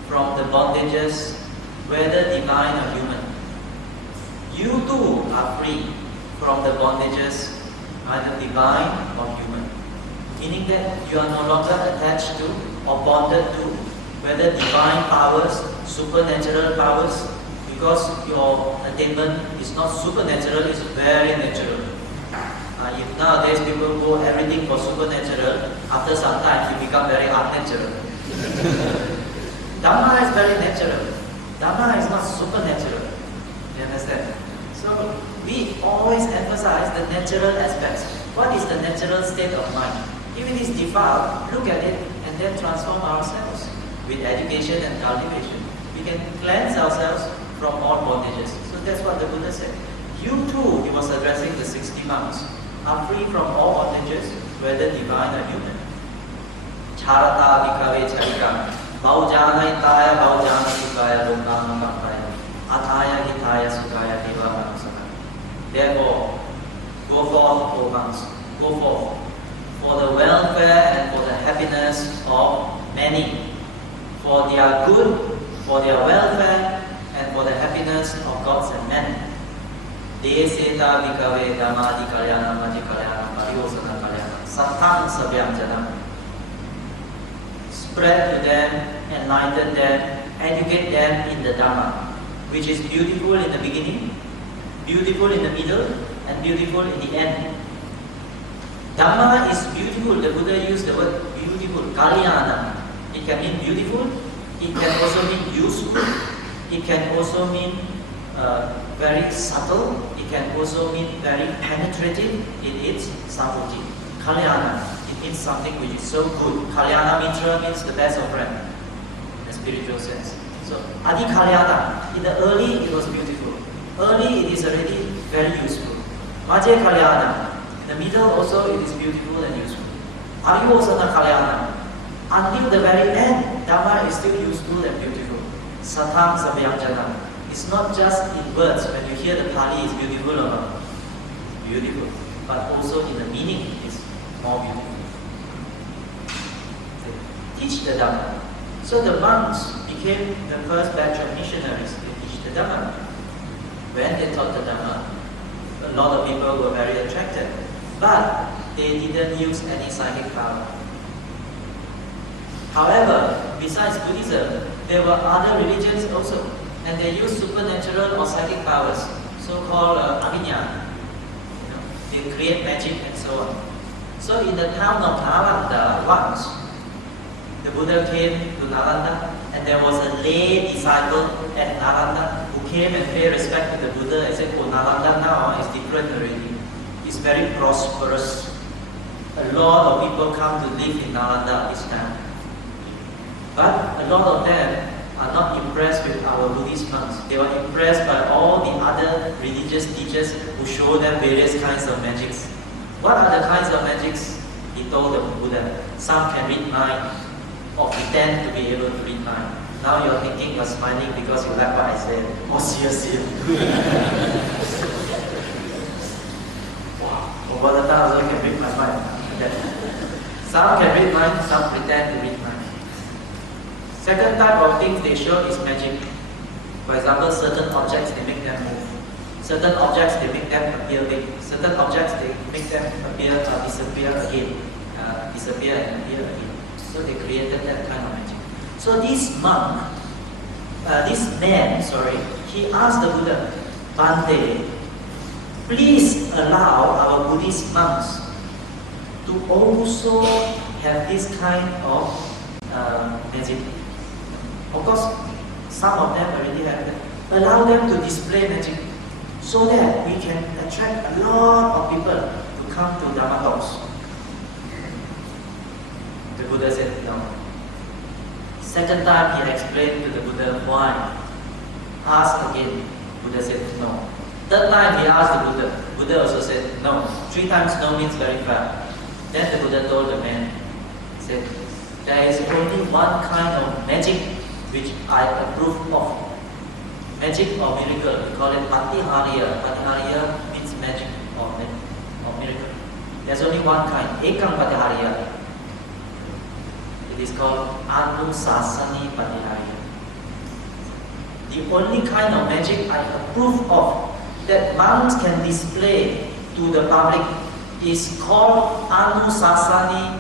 from the bondages, whether divine or human. You too are free from the bondages, either divine or human. Meaning that you are no longer attached to or bonded to whether divine powers, supernatural powers, because your attainment is not supernatural, it's very natural. If nowadays people go everything for supernatural, after some time you become very unnatural. Dhamma is very natural. Dhamma is not supernatural. You understand? So we always emphasize the natural aspects. What is the natural state of mind? If it is defiled, look at it and then transform ourselves. With education and cultivation, we can cleanse ourselves from all bondages. So that's what the Buddha said. You too, he was addressing the 60 monks, are free from all bondages, whether divine or human. Charata bhikkhave charika, Vaujana hitaya, Vaujana sukaya, Lokama kapaya, Ataya hitaya sukaya, Deva manusaka. Therefore, go forth, O monks, go forth, for the welfare and for the happiness of many, for their good, for their welfare, and for the happiness of gods and men. Deseta bhikkhave dhammadi kalyana mati kalyana pariyosana kalyana sattang savyam janam. Spread to them, enlighten them, educate them in the Dhamma, which is beautiful in the beginning, beautiful in the middle, and beautiful in the end. Dhamma is beautiful. The Buddha used the word beautiful, kalyana. It can mean beautiful, it can also mean useful, it can also mean very subtle, it can also mean very penetrating in its subtlety. Kalyana, it means something which is so good. Kalyana mitra means the best of friend, in a spiritual sense. So, Adi Kalyana, in the early it was beautiful. Early it is already very useful. Madhya Kalyana, in the middle also it is beautiful and useful. Pariyosana Kalyana, until the very end, Dhamma is still useful and beautiful. Satham Samyamjana. It's not just in words, when you hear the Pali is beautiful or not. Beautiful. But also in the meaning, it's more beautiful. Teach the Dhamma. So the monks became the first batch of missionaries to teach the Dhamma. When they taught the Dhamma, a lot of people were very attracted. But they didn't use any psychic power. However, besides Buddhism, there were other religions also. and they use supernatural or psychic powers, so-called avinya. They create magic and so on. So in the town of Nalanda once, the Buddha came to Nalanda, and there was a lay disciple at Nalanda who came and paid respect to the Buddha and said, "Oh, Nalanda now is different already. It's very prosperous. A lot of people come to live in Nalanda this time. But a lot of them are not impressed with our Buddhist monks. They were impressed by all the other religious teachers who show them various kinds of magics. What are the kinds of magics?" He told the Buddha. "Some can read mind or pretend to be able to read mind." Now you're thinking, you're smiling because you like what I said. Oh, seriously. Wow, over the time I can read my mind. Some can read mind, some pretend to read mind. Second type of things they show is magic. For example, certain objects, they make them move. Certain objects, they make them appear big. Certain objects, they make them appear, disappear again. Disappear and appear again. So they created that kind of magic. So this man, he asked the Buddha, "Bhante, please allow our Buddhist monks to also have this kind of magic." Of course, some of them already have that. Allow them to display magic so that we can attract a lot of people to come to Dhamma talks. The Buddha said no. Second time he explained to the Buddha why. Asked again. Buddha said no. Third time he asked the Buddha. Buddha also said no. 3 times no means very far. Then the Buddha told the man, said, "There is only one kind of magic which I approve of. Magic or miracle. We call it Patihariya. Patihariya means magic or miracle. There's only one kind. Ekam Patihariya. It is called Anusasani Patihariya. The only kind of magic I approve of that monks can display to the public is called Anusasani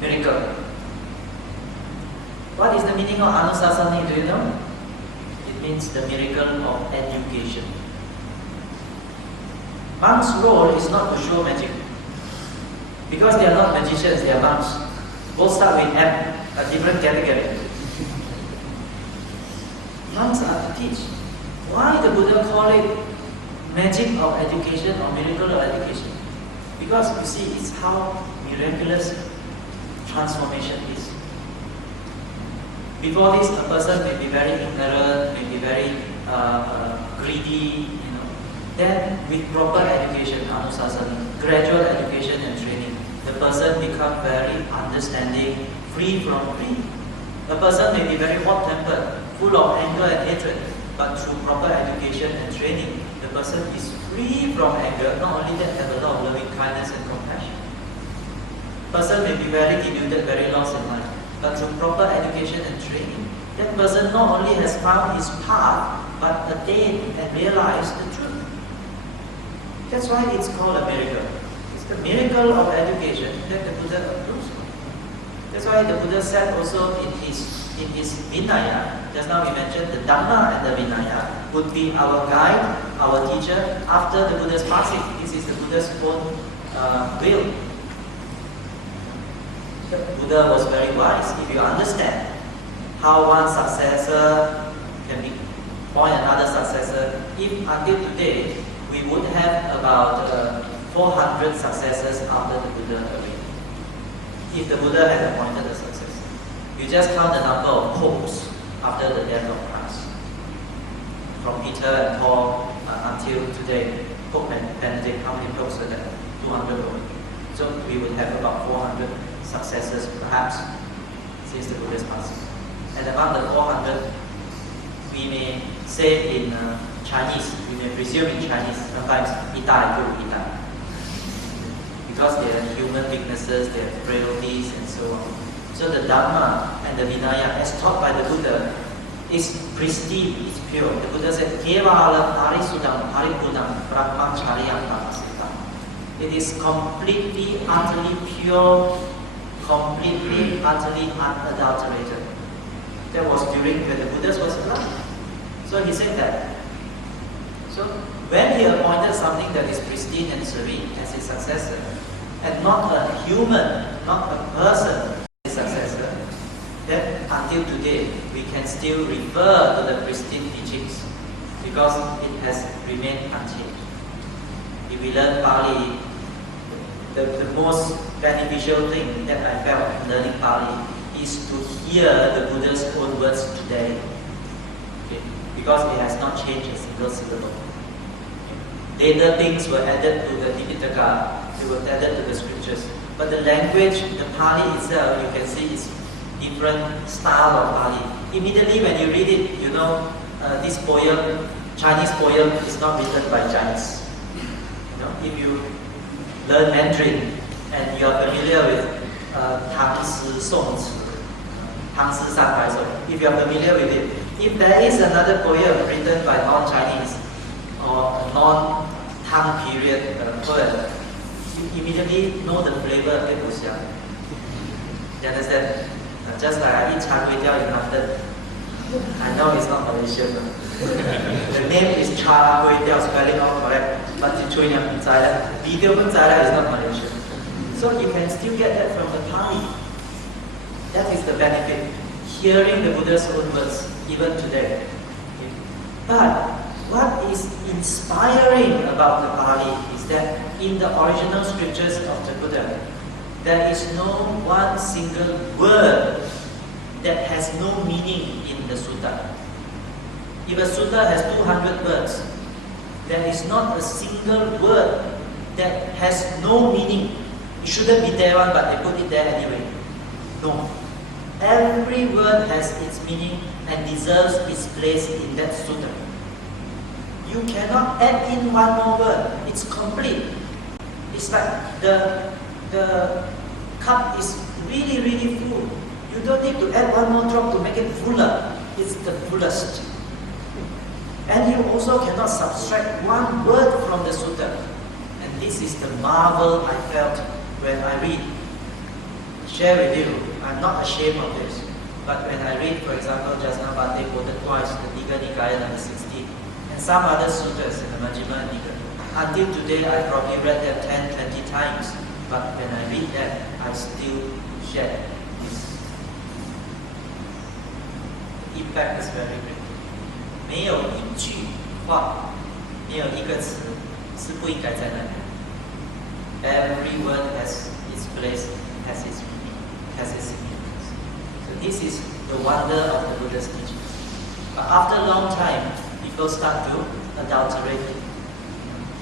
miracle." What is the meaning of Anusasani? Do you know? It means the miracle of education. Monks' role is not to show magic. Because they are not magicians, they are monks. Both start with M, a different category. Monks are to teach. Why the Buddha call it magic of education or miracle of education? Because you see, it's how miraculous transformation is. Before this, a person may be very ignorant, may be very greedy, Then, with proper education, Anusasana, gradual education and training, the person becomes very understanding, free from greed. A person may be very hot-tempered, full of anger and hatred, but through proper education and training, the person is free from anger. Not only that, have a lot of loving kindness and compassion. Person may be very deluded, very lost in life, but through proper education and training, that person not only has found his path, but attained and realized the truth. That's why it's called a miracle. It's the miracle of education that the Buddha approves of. That's why the Buddha said also in his Vinaya, just now we mentioned the Dhamma and the Vinaya would be our guide, our teacher after the Buddha's passing. This is the Buddha's own will. The Buddha was very wise. If you understand how one successor can point another successor, if until today we would have about 400 successors after the Buddha already. If the Buddha had appointed a successor, you just count the number of popes after the death of Christ. From Peter and Paul until today, Pope Benedict, how many popes were there? 200 already. So we would have about 400 successors perhaps since the Buddha's passing. And among the 400, we may say in Chinese, we may presume in Chinese, sometimes itai, because they have human weaknesses, they have frailties and so on. So the Dhamma and the Vinaya as taught by the Buddha is pristine, it's pure. The Buddha said, Kevala Parisudam Paripudam Brahmacharya Tamasita. It is completely, utterly pure, completely, utterly unadulterated. That was during when the Buddha was alive. So he said that. So when he appointed something that is pristine and serene as his successor, and not a human, not a person as his successor, then until today we can still refer to the pristine teachings because it has remained unchanged. If we learn Pali, the most beneficial thing that I felt learning Pali is to hear the Buddha's own words today. Okay? Because it has not changed a single syllable. Later things were added to the Tipitaka, they were added to the scriptures. But the language, the Pali itself, you can see is different style of Pali. Immediately when you read it, you know this poem, Chinese poem, is not written by Chinese. You know, if you learn Mandarin and you are familiar with Tang Si Song Ci, Tang Si San Bai Song, if you are familiar with it, if there is another poem written by non-Chinese or non-Tang period poet, you immediately know the flavor of it. You understand? Just like I eat char kway teow in London, I know it's not Malaysian. The name is char kway teow, spelling out correct, but the video is not Malaysian. So you can still get that from the Pali. That is the benefit, hearing the Buddha's own words even today. But what is inspiring about the Pali is that in the original scriptures of the Buddha, there is no one single word that has no meaning in the sutta. If a sutta has 200 words, there is not a single word that has no meaning. It shouldn't be there one, but they put it there anyway. No. Every word has its meaning and deserves its place in that sutta. You cannot add in one more word. It's complete. It's like the cup is really, really full. You don't need to add one more drop to make it fuller. It's the fullest. And you also cannot subtract one word from the sutta. And this is the marvel I felt when I read. Share with you. I'm not ashamed of this. But when I read, for example, just now Bhante quoted twice the Digha Nikaya number 16 and some other suttas in the Majjhima Nikaya. Until today, I probably read that 10, 20 times. But when I read that, I still shed this. The impact is very great. 没有一句话，没有一个词是不应该在那里。Every word has its place, has its meaning, has its significance. So this is the wonder of the Buddha's teachings. But after a long time, people start to adulterate it.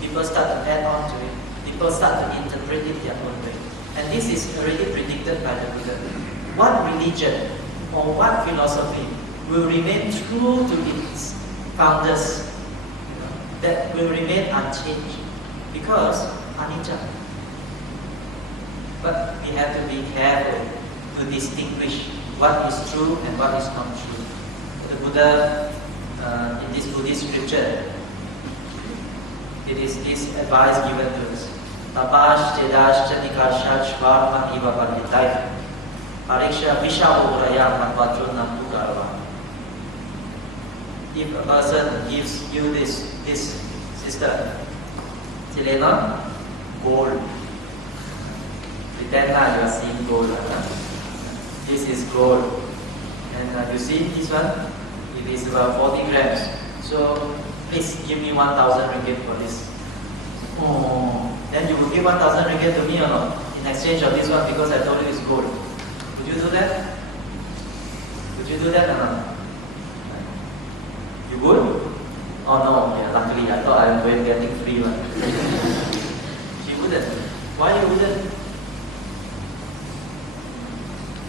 People start to add on to it. People start to interpret it their own way. And this is already predicted by the Buddha. What religion or what philosophy will remain true to its founders, that will remain unchanged? Because anicca. But we have to be careful to distinguish what is true and what is not true. The Buddha, in this Buddhist scripture, it is this advice given to us. Tapash chedash chanikashach varma iva panditaya. Pariksha vishavoraya manvajunam tukarva. If a person gives you this sister, Silena, gold. Pretend now you are seeing gold. This is gold. And you see this one? It is about 40 grams. So please give me 1,000 ringgit for this. Oh, then you will give 1,000 ringgit to me or not? In exchange of this one, because I told you it's gold. Would you do that? Would you do that or not? You would? Oh no, yeah, luckily I thought I was getting free one. She wouldn't. Why you wouldn't?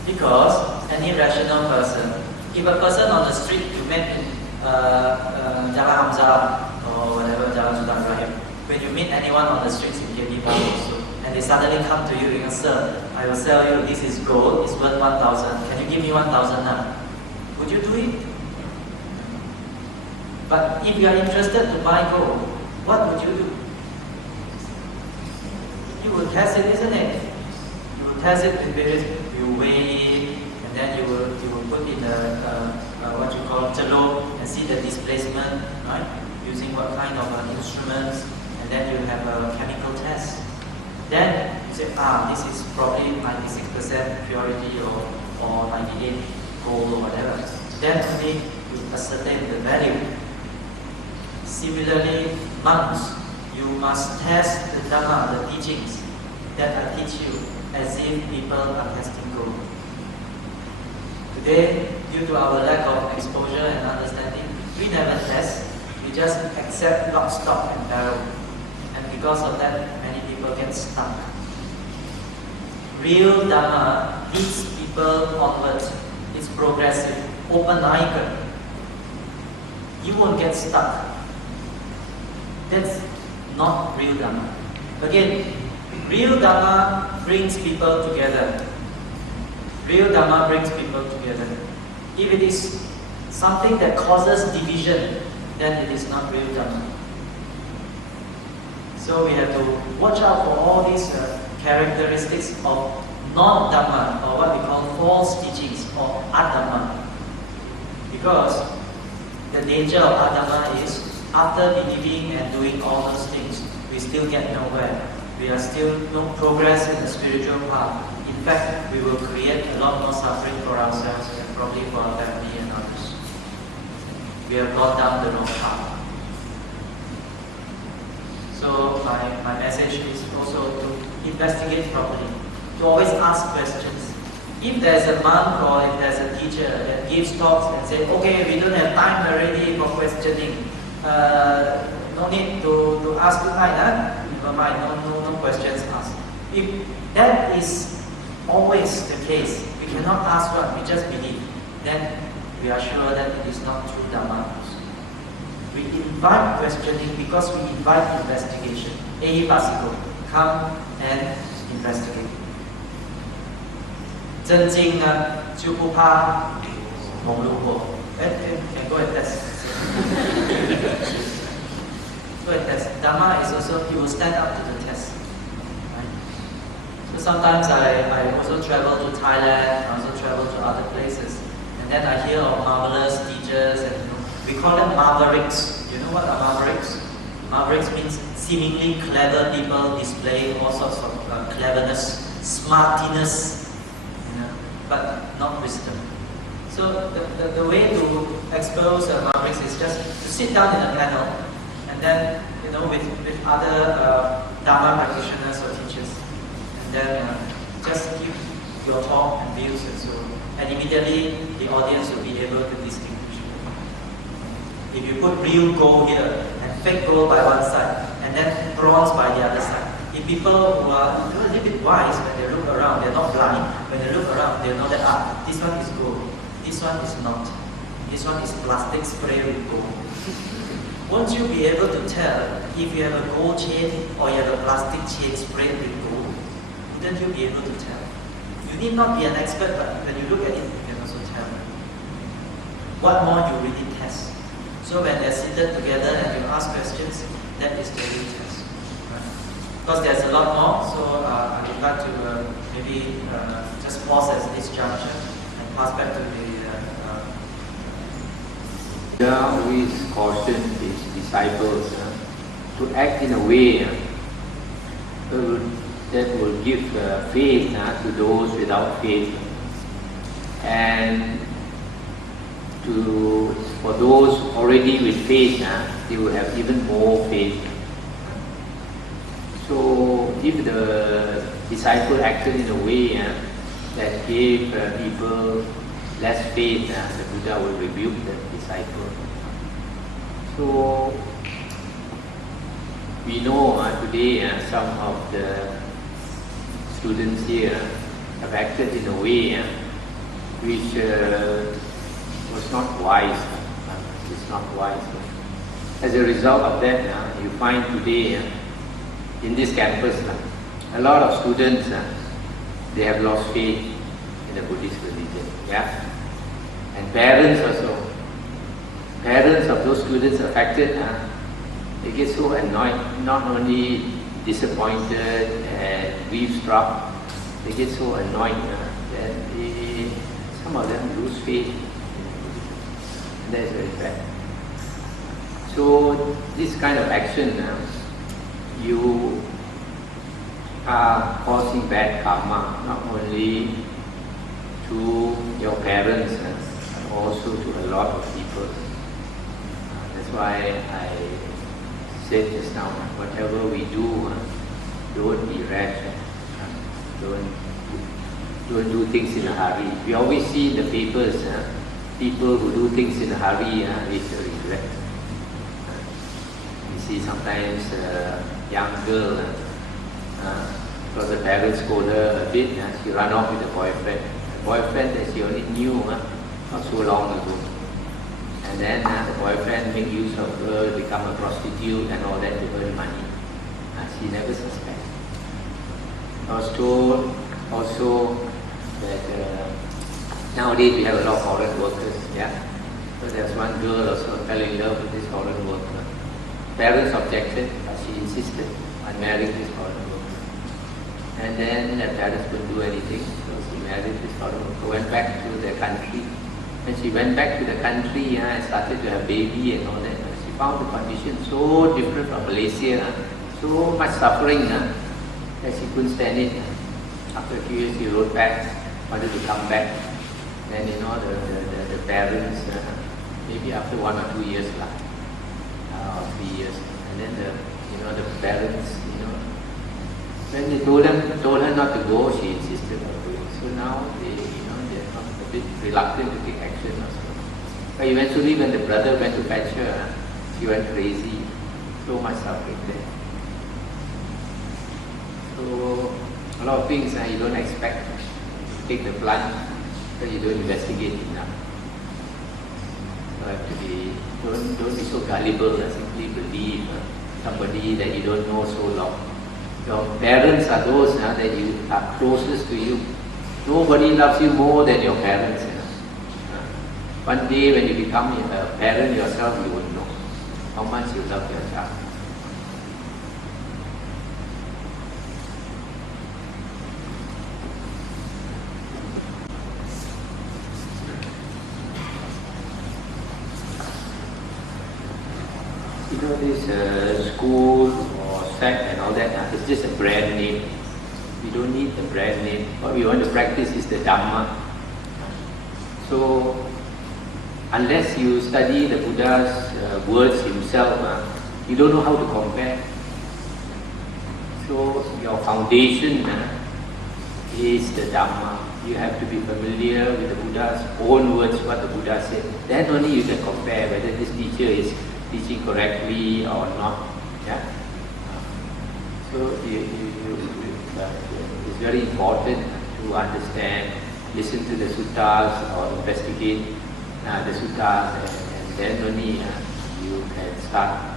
Because an irrational person, if a person on the street you met in Jalan Hamzah or whatever, Jalan Sultan Ibrahim, when you meet anyone on the streets in KP also, and they suddenly come to you and say, "Sir, I will sell you, this is gold, it's worth 1,000, can you give me 1,000 now?" Would you do it? But if you are interested to buy gold, what would you do? You will test it, isn't it? You will test it with various, you weigh it, and then you will put in what you call jalo, and see the displacement, right? Using what kind of instruments, and then you have a chemical test. Then you say, this is probably 96% purity or 98 gold or whatever. Then only you ascertain the value. Similarly, monks, you must test the Dhamma, the teachings that I teach you, as if people are testing gold. Today, due to our lack of exposure and understanding, we never test. We just accept lock, stock, and barrel. And because of that, many people get stuck. Real Dhamma leads people onwards. It's progressive, open-minded. You won't get stuck. That's not real Dhamma. Again, real Dhamma brings people together. Real Dhamma brings people together. If it is something that causes division, then it is not real Dhamma. So we have to watch out for all these characteristics of non-Dhamma, or what we call false teachings, or adhamma. Because the danger of adhamma is, after believing and doing all those things, we still get nowhere. We are still no progress in the spiritual path. In fact, we will create a lot more suffering for ourselves and probably for our family and others. We have gone down the wrong path. So my message is also to investigate properly, to always ask questions. If there's a monk or if there's a teacher that gives talks and says, okay, we don't have time already for questioning, no need to ask tonight, never mind, no questions asked. If that is always the case, we cannot ask one, we just believe, then we are sure that it is not true Dhamma. We invite questioning because we invite investigation. Possible. Come and investigate. 真经呢就不怕蒙路过。Can go and test. Go and test. Dhamma is also, you will stand up to the test. Right? So sometimes I also travel to Thailand, I also travel to other places, and then I hear of marvelous teachers, and we call them mavericks. You know what are mavericks? Mavericks means seemingly clever people displaying all sorts of cleverness, smartiness, but not wisdom. So the way to expose mavericks is just to sit down in a panel, and then with other Dharma practitioners or teachers, and then just give your talk and views and so on. And immediately the audience will be able to distinguish. If you put real gold here and fake gold by one side, and then bronze by the other side, if people who are a little bit wise, when they look around, they're not blind, when they look around, they know that this one is gold, this one is not, this one is plastic spray with gold. Won't you be able to tell if you have a gold chain or you have a plastic chain sprayed with gold? Wouldn't you be able to tell? You need not be an expert, but when you look at it, you can also tell. What more you really test? So when they're seated together and you ask questions, that is the real test. Right? Because there's a lot more, so I would like to maybe just pause at this juncture and pass back to the Buddha always cautioned his disciples to act in a way that will give faith to those without faith, and for those already with faith, they will have even more faith. So if the disciple acted in a way that gave people less faith, the Buddha will rebuke the disciple. So we know today some of the students here have acted in a way which was not wise. It's not wise. As a result of that, you find today in this campus, a lot of students they have lost faith in the Buddhist religion. Yeah, and parents also. Parents of those students affected, they get so annoyed, not only disappointed and grief-struck, they get so annoyed that some of them lose faith. And that is very bad. So this kind of action, you are causing bad karma, not only to your parents, but also to a lot of people. That's why I said just now, whatever we do, don't be rash. Don't do things in a hurry. We always see in the papers, people who do things in a hurry later regret. You see sometimes a young girl, because the parents scold her a bit, she ran off with a boyfriend. A boyfriend that she only knew not so long ago. And then the boyfriend make use of her, become a prostitute and all that to earn money. She never suspected. I was told also that nowadays we have a lot of foreign workers. So there's one girl also fell in love with this foreign worker. Parents objected, but she insisted on marrying this foreign worker. And then the parents couldn't do anything, so she married this foreign worker, went back to their country. When she went back to the country and started to have baby and all that, she found the condition so different from Malaysia, so much suffering that she couldn't stand it. After a few years, she wrote back, wanted to come back. Then the parents, maybe after 1 or 2 years, or 3 years, and then the parents, when they told her not to go, she insisted on going. So now they're a bit reluctant to take action also. But eventually, when the brother went to fetch her, she went crazy. So much suffering there. So a lot of things you don't expect. You take the plunge, but you don't investigate enough. You have to be, don't be so gullible and simply believe somebody that you don't know so long. Your parents are those that you are closest to you. Nobody loves you more than your parents. One day when you become a parent yourself, you will know how much you love your child. This school or sect and all that, it's just a brand name. We don't need the brand name. What we want to practice is the dharma. So, unless you study the Buddha's words himself, you don't know how to compare. So, your foundation is the dharma. You have to be familiar with the Buddha's own words, what the Buddha said. Then only you can compare whether this teacher is teaching correctly or not. So it's very important to understand, listen to the suttas or investigate the suttas, and then only you can start